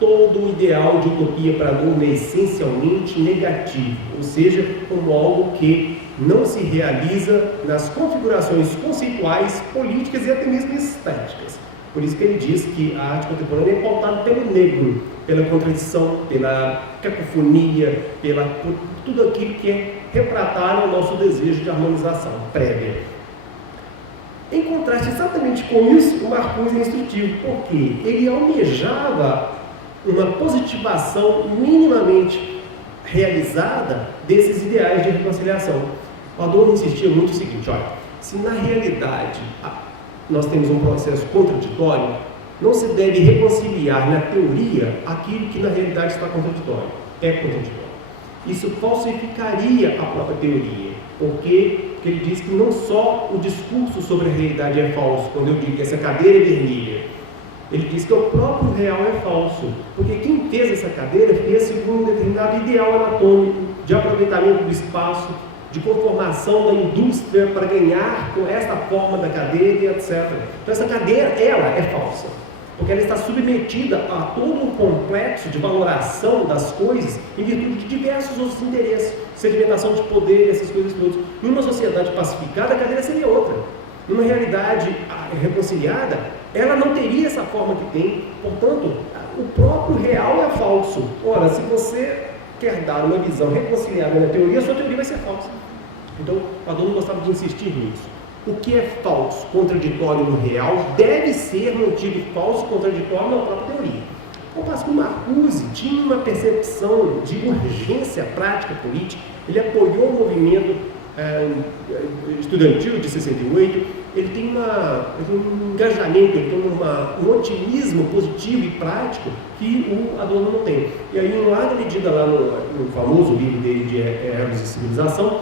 Todo o ideal de utopia para Adorno é essencialmente negativo, ou seja, como algo que não se realiza nas configurações conceituais, políticas e até mesmo estéticas. Por isso que ele diz que a arte contemporânea é pautada pelo negro, pela contradição, pela cacofonia, por tudo aquilo que é retratar o nosso desejo de harmonização prévia. Em contraste exatamente com isso, o Marcuse é instrutivo, porque ele almejava uma positivação minimamente realizada desses ideais de reconciliação. O Adorno insistia muito o seguinte: olha, se na realidade nós temos um processo contraditório, não se deve reconciliar na teoria aquilo que na realidade está contraditório, é contraditório. Isso falsificaria a própria teoria, porque ele diz que não só o discurso sobre a realidade é falso, quando eu digo que essa cadeira é vermelha, ele diz que o próprio real é falso, porque quem fez essa cadeira fez segundo um determinado ideal anatômico, de aproveitamento do espaço, de conformação da indústria para ganhar com esta forma da cadeira e etc. Então essa cadeira, ela é falsa, porque ela está submetida a todo um complexo de valoração das coisas em virtude de diversos outros interesses, sedimentação de poder e essas coisas todas. Em uma sociedade pacificada, a cadeira seria outra. Numa realidade reconciliada, ela não teria essa forma que tem. Portanto, o próprio real é falso. Ora, se você quer dar uma visão reconciliada na teoria, a sua teoria vai ser falsa. Então, Adorno gostava de insistir nisso. O que é falso, contraditório no real, deve ser mantido falso, contraditório na própria teoria. Ao passo que o Marcuse tinha uma percepção de urgência prática política, ele apoiou o movimento estudantil de 68, ele tem um engajamento, ele tem um otimismo positivo e prático que o Adorno não tem. E aí, em larga medida, lá no famoso livro dele de Eros e Civilização,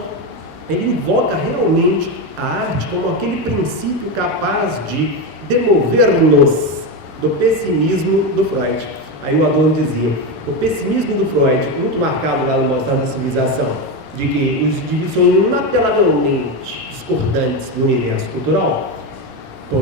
ele invoca realmente a arte como aquele princípio capaz de demover-nos do pessimismo do Freud. Aí o Adorno dizia: o pessimismo do Freud, muito marcado lá no Mostrar da Civilização, de que os indivíduos são inapelavelmente discordantes do universo cultural,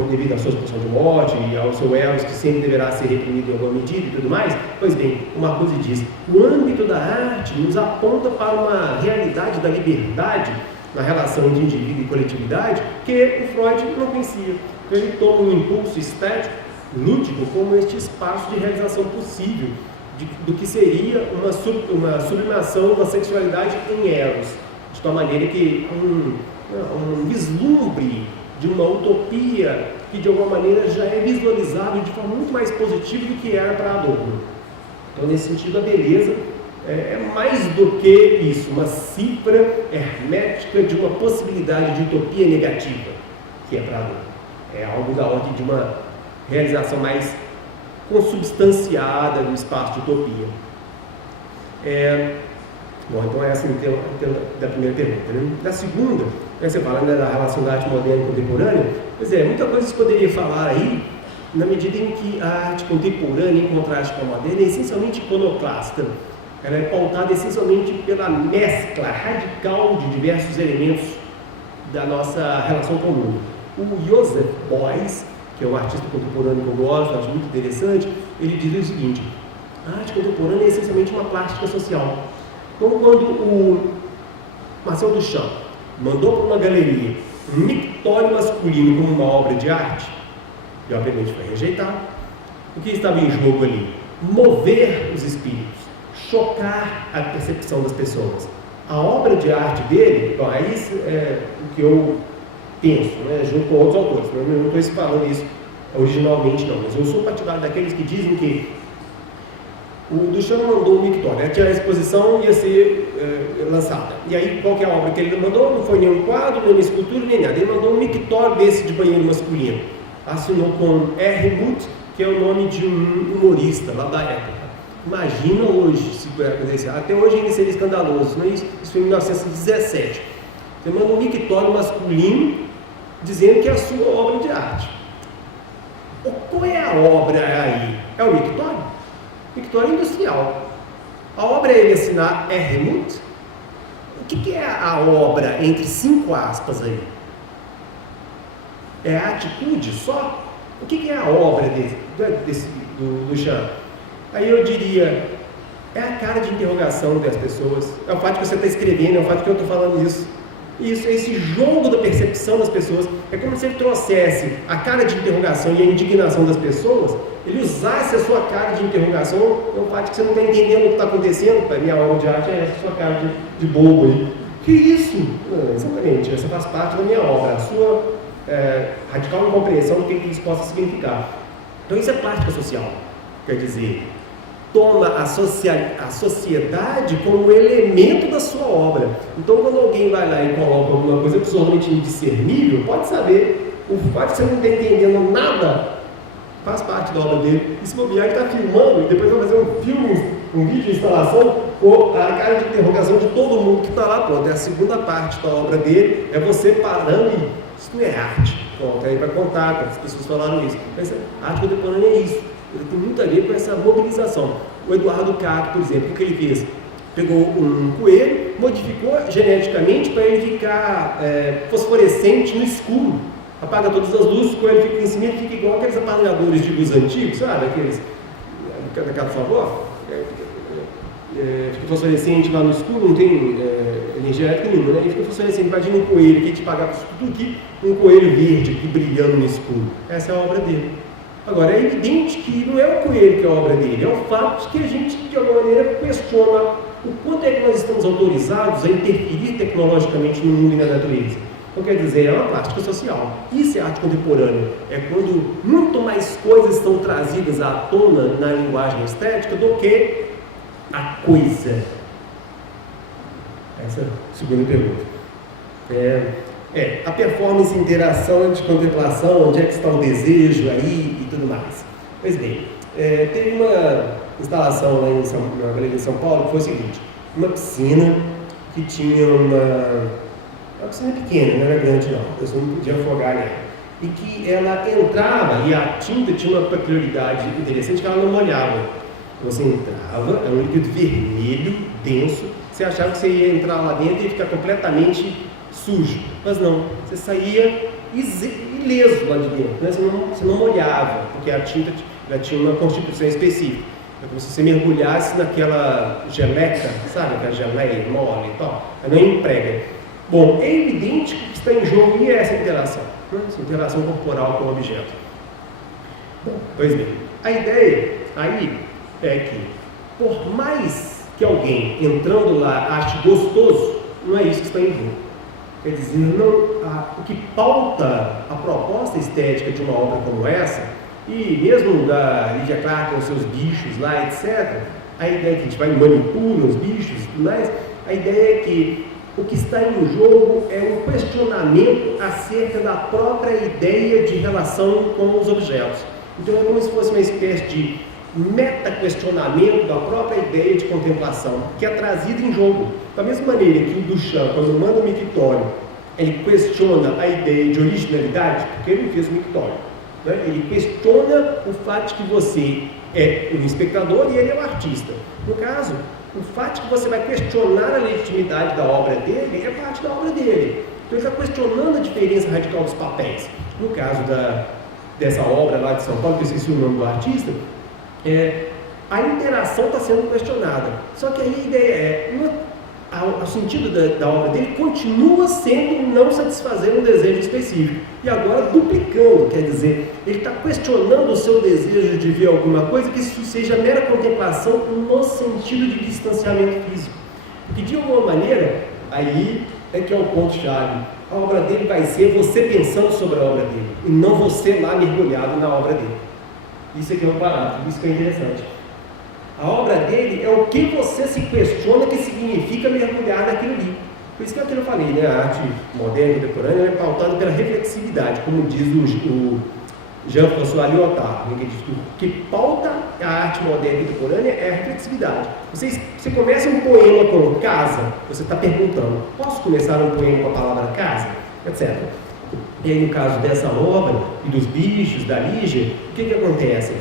devido à sua exposição de morte e ao seu Eros, que sempre deverá ser reprimido em alguma medida e tudo mais. Pois bem, o Marcuse diz: o âmbito da arte nos aponta para uma realidade da liberdade na relação de indivíduo e coletividade que o Freud não conhecia. Então ele toma um impulso estético, lúdico, como este espaço de realização possível do que seria uma sublimação da sexualidade em Eros, de tal maneira que um vislumbre de uma utopia que de alguma maneira já é visualizável de forma muito mais positiva do que era para Adorno. Então, nesse sentido, a beleza é mais do que isso, uma cifra hermética de uma possibilidade de utopia negativa, que é para Adorno. É algo da ordem de uma realização mais consubstanciada no espaço de utopia. Bom, então essa é a da primeira pergunta, né? Da segunda, você fala, né, da relação da arte moderna e contemporânea. Pois é, muita coisa se poderia falar aí, na medida em que a arte contemporânea, em contraste com a moderna, é essencialmente iconoclasta. Ela é pautada essencialmente pela mescla radical de diversos elementos da nossa relação com o mundo. O Joseph Beuys, que é um artista contemporâneo que eu gosto, acho muito interessante, ele diz o seguinte: a arte contemporânea é essencialmente uma plástica social. Então, quando o Marcel Duchamp mandou para uma galeria um mictório masculino como uma obra de arte, e obviamente foi rejeitado, o que estava em jogo ali? Mover os espíritos, chocar a percepção das pessoas. A obra de arte dele, bom, aí é o que eu penso, né, junto com outros autores, não estou falando isso originalmente não, mas eu sou partidário daqueles que dizem que o Duchamp mandou o mictório, a exposição ia ser lançada, e aí qual que é a obra que ele mandou? Não foi nenhum quadro, nem uma escultura, nem nada, ele mandou um mictório desse de banheiro masculino, assinou com Hermut, que é o nome de um humorista lá da época. Imagina hoje se acontecer, até hoje ainda seria escandaloso, não é isso? Isso foi em 1917. Você manda um mictório masculino dizendo que é a sua obra de arte. Qual é a obra aí? É o mictório? Mictório industrial. A obra é ele assinar Hermut. O que é a obra entre 5 aspas aí? É a atitude só? O que é a obra do Duchamp? Aí eu diria, é a cara de interrogação das pessoas, é o fato que você está escrevendo, é o fato que eu estou falando isso. Isso, esse jogo da percepção das pessoas, é como se ele trouxesse a cara de interrogação e a indignação das pessoas, ele usasse a sua cara de interrogação, é o fato que você não está entendendo o que está acontecendo. A minha obra de arte é essa, a sua cara de bobo aí. Que isso? Não, exatamente, essa faz parte da minha obra, a sua radical incompreensão do que isso possa significar. Então isso é plástica social, quer dizer, toma a sociedade como elemento da sua obra. Então, quando alguém vai lá e coloca alguma coisa absolutamente indiscernível, pode saber, o fato de você não estar entendendo nada faz parte da obra dele. E se bobear, ele está filmando e depois vai fazer um filme, um vídeo de instalação com a cara de interrogação de todo mundo que está lá. Pronto, é a segunda parte da obra dele, é você parando e isso não é arte. Pronto, aí vai contar, as pessoas falaram isso. Mas a arte contemporânea é isso. Ele tem muito a ver com essa mobilização. O Eduardo Cato, por exemplo, o que ele fez? Pegou um coelho, modificou geneticamente para ele ficar fosforescente no escuro. Apaga todas as luzes, o coelho fica em cima e fica igual aqueles apagadores de luz antigos, sabe? Aqueles da casa do favor. Fica fosforescente lá no escuro, não tem energia elétrica nenhuma, né? E fica fosforescente. Imagina um coelho que te pagar tudo aqui, um coelho verde aqui brilhando no escuro. Essa é a obra dele. Agora, é evidente que não é o coelho que é a obra dele, é o fato de que a gente, de alguma maneira, questiona o quanto é que nós estamos autorizados a interferir tecnologicamente no mundo e na natureza. Então, quer dizer, é uma prática social. Isso é arte contemporânea. É quando muito mais coisas estão trazidas à tona na linguagem estética do que a coisa. Essa é a segunda pergunta. A performance, interação de contemplação, onde é que está o desejo aí e tudo mais. Pois bem, teve uma instalação lá na Galeria de São Paulo que foi o seguinte: uma piscina que tinha uma piscina pequena, não era grande não, a pessoa não podia afogar nela, e que ela entrava e a tinta tinha uma peculiaridade interessante que ela não molhava. Você entrava, era um líquido vermelho, denso, você achava que você ia entrar lá dentro e ficar completamente sujo, mas não, você saía ileso lá de dentro, né? Você não molhava, porque a tinta já tinha uma constituição específica. É como se você mergulhasse naquela geleca, sabe, aquela geleia mole e tal, ela não emprega. Bom, é evidente que o que está em jogo é essa interação, né? Essa interação corporal com o objeto. Bom, pois bem, a ideia aí é que, por mais que alguém entrando lá ache gostoso, não é isso que está em jogo. Quer dizer, o que pauta a proposta estética de uma obra como essa, e mesmo da Lydia Clark com seus bichos lá, etc., a ideia é que a gente vai manipular os bichos e tudo mais, a ideia é que o que está em jogo é um questionamento acerca da própria ideia de relação com os objetos. Então é como se fosse uma espécie de meta-questionamento da própria ideia de contemplação, que é trazida em jogo. Da mesma maneira que o Duchamp, quando manda o mictório, ele questiona a ideia de originalidade, porque ele não fez o mictório, né? Ele questiona o fato de que você é um espectador e ele é um artista. No caso, o fato de que você vai questionar a legitimidade da obra dele é parte da obra dele. Então ele está questionando a diferença radical dos papéis. No caso dessa obra lá de São Paulo, que eu esqueci o nome do artista, a interação está sendo questionada. Só que aí a ideia o sentido da obra dele continua sendo não satisfazer um desejo específico. E agora duplicando, quer dizer, ele está questionando o seu desejo de ver alguma coisa que isso seja mera contemplação no sentido de distanciamento físico. Porque de alguma maneira, aí é que é o ponto-chave. A obra dele vai ser você pensando sobre a obra dele, e não você lá mergulhado na obra dele. Isso aqui é um barato, isso que é interessante. A obra dele é o que você se questiona que significa mergulhar naquilo ali. Por isso que eu falei, né? A arte moderna e contemporânea é pautada pela reflexividade, como diz o Jean-François Lyotard, que diz que o que pauta a arte moderna e contemporânea é a reflexividade. Você começa um poema com casa, você está perguntando, posso começar um poema com a palavra casa? Etc. E aí, no caso dessa obra e dos bichos, da Lígia, o que acontece?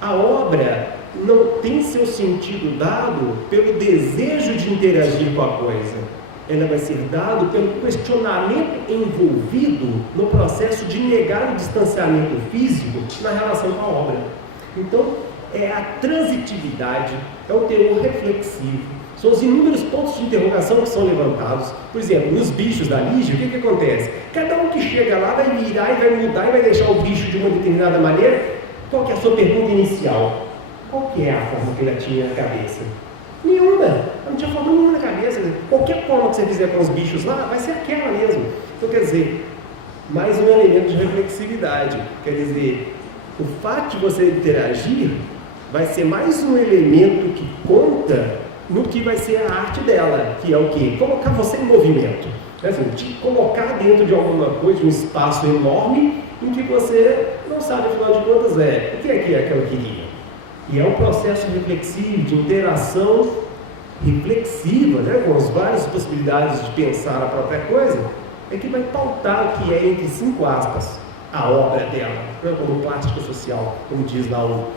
A obra não tem seu sentido dado pelo desejo de interagir com a coisa. Ela vai ser dado pelo questionamento envolvido no processo de negar o distanciamento físico na relação com a obra. Então, é a transitividade, é o teor reflexivo, são os inúmeros pontos de interrogação que são levantados. Por exemplo, nos bichos da Lígia, o que acontece? Cada um que chega lá vai virar e vai mudar e vai deixar o bicho de uma determinada maneira. Qual que é a sua pergunta inicial? Qual que é a forma que ela tinha na cabeça? Nenhuma. Ela não tinha forma nenhuma na cabeça. Qualquer forma que você fizer com os bichos lá, vai ser aquela mesmo. Então, quer dizer, mais um elemento de reflexividade. Quer dizer, o fato de você interagir vai ser mais um elemento que conta no que vai ser a arte dela, que é o quê? Colocar você em movimento. Assim, te colocar dentro de alguma coisa, de um espaço enorme, em que você não sabe, afinal de contas, o que é que ela queria. E é um processo reflexivo, de interação reflexiva, né, com as várias possibilidades de pensar a própria coisa, é que vai pautar o que é, entre 5 aspas, a obra dela, né, como plástica social, como diz lá o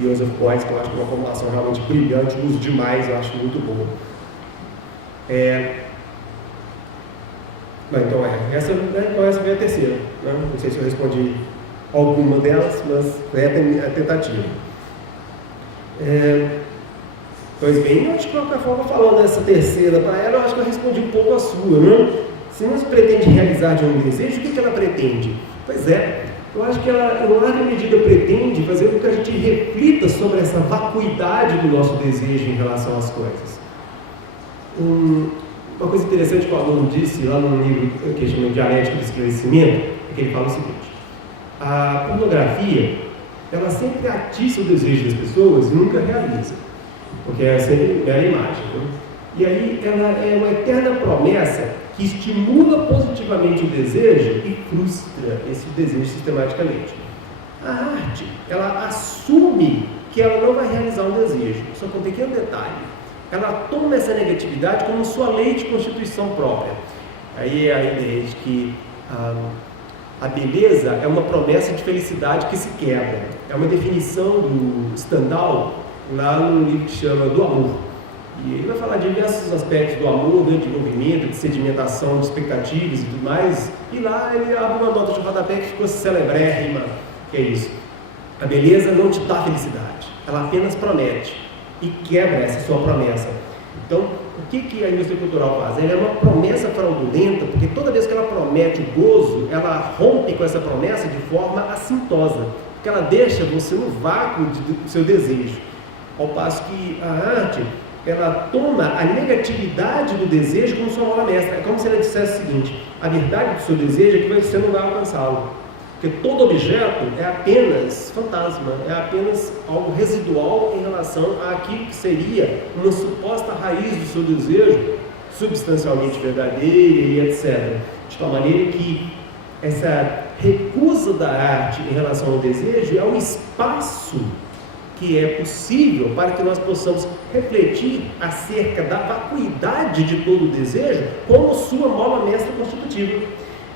Joseph Beuys, que eu acho que é uma formulação realmente brilhante, uso demais, eu acho muito boa. Então essa foi a terceira, né? Não sei se eu respondi alguma delas, mas é a tentativa. Pois bem, eu acho que de qualquer forma, falando dessa terceira para ela, eu acho que eu respondi um pouco a sua, né? Se não se pretende realizar de um desejo, o que ela pretende? Pois é, eu acho que ela, em larga medida, pretende fazer com que a gente reflita sobre essa vacuidade do nosso desejo em relação às coisas. Uma coisa interessante que o aluno disse lá num livro que chama Dialética do Esclarecimento, é que ele fala o seguinte: a pornografia, ela sempre atiça o desejo das pessoas e nunca realiza, porque é sempre mera imagem, né? E aí ela é uma eterna promessa que estimula positivamente o desejo e frustra esse desejo sistematicamente. A arte, ela assume que ela não vai realizar um desejo, só com um pequeno detalhe. Ela toma essa negatividade como sua lei de constituição própria. Aí é a ideia de que a beleza é uma promessa de felicidade que se quebra. É uma definição do Stendhal lá no livro que chama Do Amor. E ele vai falar de diversos aspectos do amor, né, de movimento, de sedimentação, de expectativas e tudo mais. E lá ele abre uma nota de rodapé que ficou celebrérrima, que é isso: a beleza não te dá felicidade, ela apenas promete e quebra essa sua promessa. Então, o que a indústria cultural faz? Ela é uma promessa fraudulenta, porque toda vez que ela promete o gozo, ela rompe com essa promessa de forma assintosa, porque ela deixa você no vácuo do seu desejo. Ao passo que a arte, ela toma a negatividade do desejo como sua mola mestra. É como se ela dissesse o seguinte: a verdade do seu desejo é que você não vai alcançá-lo. Porque todo objeto é apenas fantasma, é apenas algo residual em relação àquilo que seria uma suposta raiz do seu desejo, substancialmente verdadeira e etc. De tal maneira que essa recusa da arte em relação ao desejo é um espaço que é possível para que nós possamos refletir acerca da vacuidade de todo o desejo como sua mola mestra constitutiva.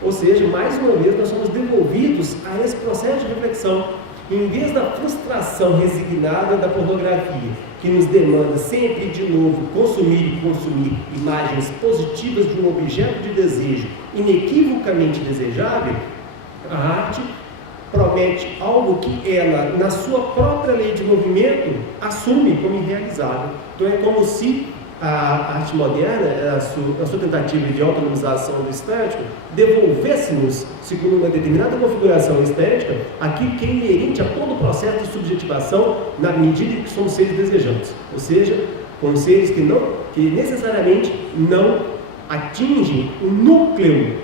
Ou seja, mais uma vez, nós somos devolvidos a esse processo de reflexão. Em vez da frustração resignada da pornografia, que nos demanda sempre de novo consumir e consumir imagens positivas de um objeto de desejo inequivocamente desejável, a arte promete algo que ela, na sua própria lei de movimento, assume como irrealizável. Então é como se a arte moderna, a sua tentativa de autonomização do estético, devolvesse-nos, segundo uma determinada configuração estética, aquilo que é inerente a todo o processo de subjetivação na medida em que somos seres desejantes. Ou seja, como seres que necessariamente não atingem o núcleo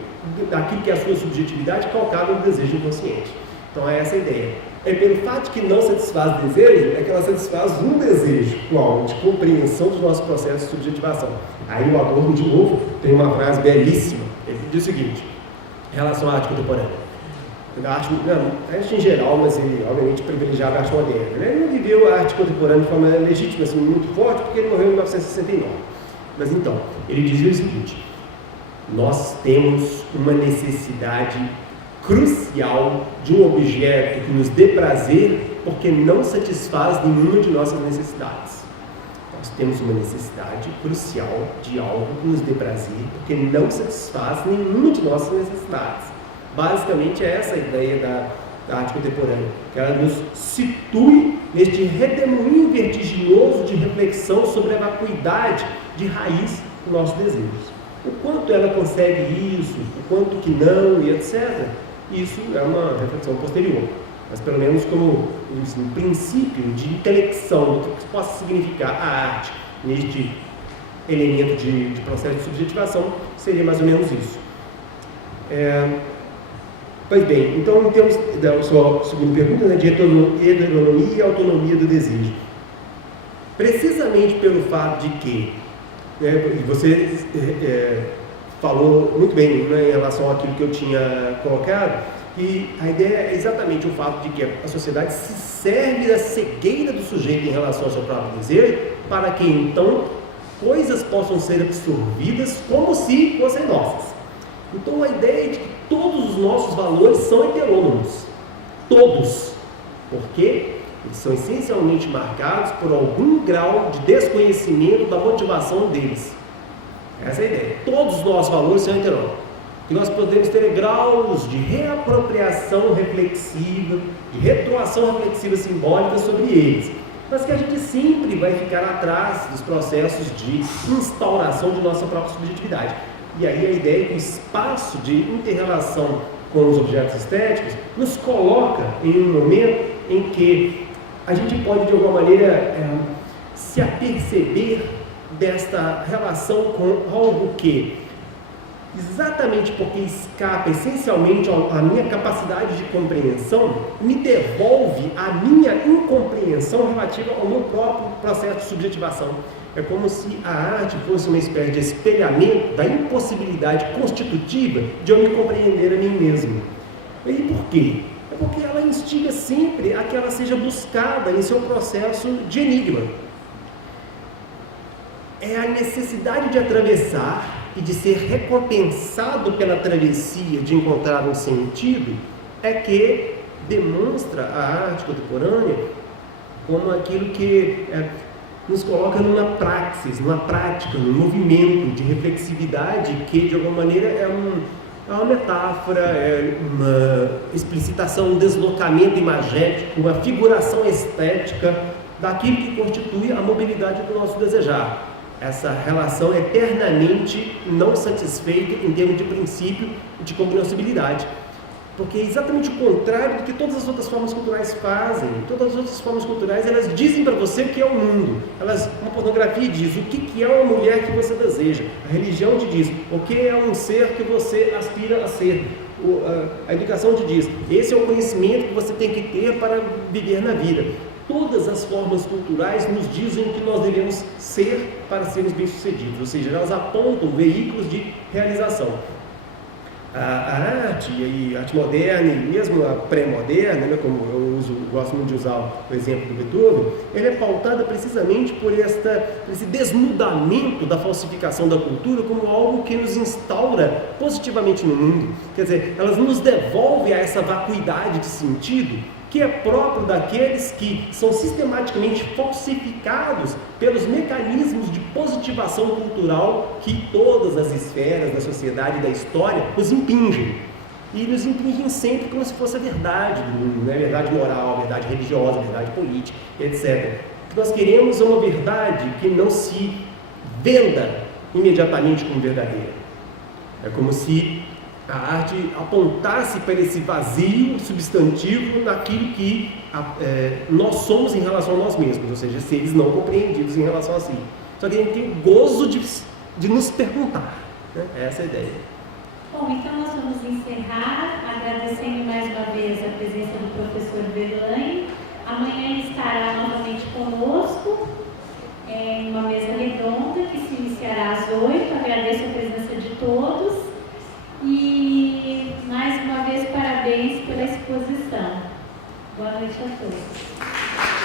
daquilo que é a sua subjetividade calcada no desejo inconsciente. Então é essa a ideia. É pelo fato de que não satisfaz desejo, é que ela satisfaz um desejo, qual? De compreensão dos nossos processos de subjetivação. Aí o Adorno, de novo, tem uma frase belíssima. Ele diz o seguinte, em relação à arte contemporânea. A arte em geral, mas ele obviamente privilegiava a arte moderna, né? Ele não viveu a arte contemporânea de forma legítima, assim, muito forte, porque ele morreu em 1969. Mas então, ele dizia o seguinte: nós temos uma necessidade crucial de um objeto que nos dê prazer, porque não satisfaz nenhuma de nossas necessidades. Nós temos uma necessidade crucial de algo que nos dê prazer, porque não satisfaz nenhuma de nossas necessidades. Basicamente é essa a ideia da arte contemporânea, que ela nos situe neste redemoinho vertiginoso de reflexão sobre a vacuidade de raiz dos nossos desejos. O quanto ela consegue isso, o quanto que não e etc., isso é uma reflexão posterior, mas pelo menos como um princípio de intelecção do que possa significar a arte neste elemento de processo de subjetivação, seria mais ou menos isso. Pois bem, então em termos da sua segunda pergunta, né, de heteronomia e autonomia do desejo. Precisamente pelo fato de que, né, você falou muito bem, né, em relação àquilo que eu tinha colocado, e a ideia é exatamente o fato de que a sociedade se serve da cegueira do sujeito em relação ao seu próprio desejo, para que então coisas possam ser absorvidas como se fossem nossas. Então a ideia é de que todos os nossos valores são heterônomos, todos, porque eles são essencialmente marcados por algum grau de desconhecimento da motivação deles. Essa é a ideia. Todos os nossos valores são heterônomos. E nós podemos ter graus de reapropriação reflexiva, de retroação reflexiva simbólica sobre eles, mas que a gente sempre vai ficar atrás dos processos de instauração de nossa própria subjetividade. E aí a ideia é que o espaço de inter-relação com os objetos estéticos nos coloca em um momento em que a gente pode, de alguma maneira, se aperceber desta relação com algo que, exatamente porque escapa essencialmente à minha capacidade de compreensão, me devolve a minha incompreensão relativa ao meu próprio processo de subjetivação. É como se a arte fosse uma espécie de espelhamento da impossibilidade constitutiva de eu me compreender a mim mesmo. E por quê? É porque ela instiga sempre a que ela seja buscada em seu processo de enigma. É a necessidade de atravessar e de ser recompensado pela travessia, de encontrar um sentido, é que demonstra a arte contemporânea como aquilo que nos coloca numa praxis, numa prática, num movimento de reflexividade que, de alguma maneira, é uma metáfora, é uma explicitação, um deslocamento imagético, uma figuração estética daquilo que constitui a mobilidade do nosso desejar. Essa relação eternamente não satisfeita em termos de princípio e de comprehensibilidade. Porque é exatamente o contrário do que todas as outras formas culturais fazem. Todas as outras formas culturais, elas dizem para você o que é o mundo. A pornografia diz o que é uma mulher que você deseja. A religião te diz o que é um ser que você aspira a ser. A educação te diz, esse é o conhecimento que você tem que ter para viver na vida. Todas as formas culturais nos dizem o que nós devemos ser para sermos bem-sucedidos, ou seja, elas apontam veículos de realização. A arte, e a arte moderna, e mesmo a pré-moderna, né, como eu gosto muito de usar o exemplo do Beethoven, ela é pautada precisamente por esse desnudamento da falsificação da cultura como algo que nos instaura positivamente no mundo. Quer dizer, elas nos devolvem a essa vacuidade de sentido que é próprio daqueles que são sistematicamente falsificados pelos mecanismos de positivação cultural que todas as esferas da sociedade e da história nos impingem. E nos impingem sempre como se fosse a verdade do mundo, né? Verdade moral, verdade religiosa, verdade política, etc. O que nós queremos é uma verdade que não se venda imediatamente como verdadeira. É como se a arte apontasse para esse vazio substantivo naquilo que nós somos em relação a nós mesmos, ou seja, seres não compreendidos em relação a si. Só que a gente tem o gozo de nos perguntar, né? Essa é a ideia. Bom, então nós vamos encerrar agradecendo mais uma vez a presença do professor Verlaine. Amanhã ele estará novamente conosco em uma mesa redonda que se iniciará às 8h. Agradeço a presença de todos. E mais uma vez parabéns pela exposição. Boa noite a todos.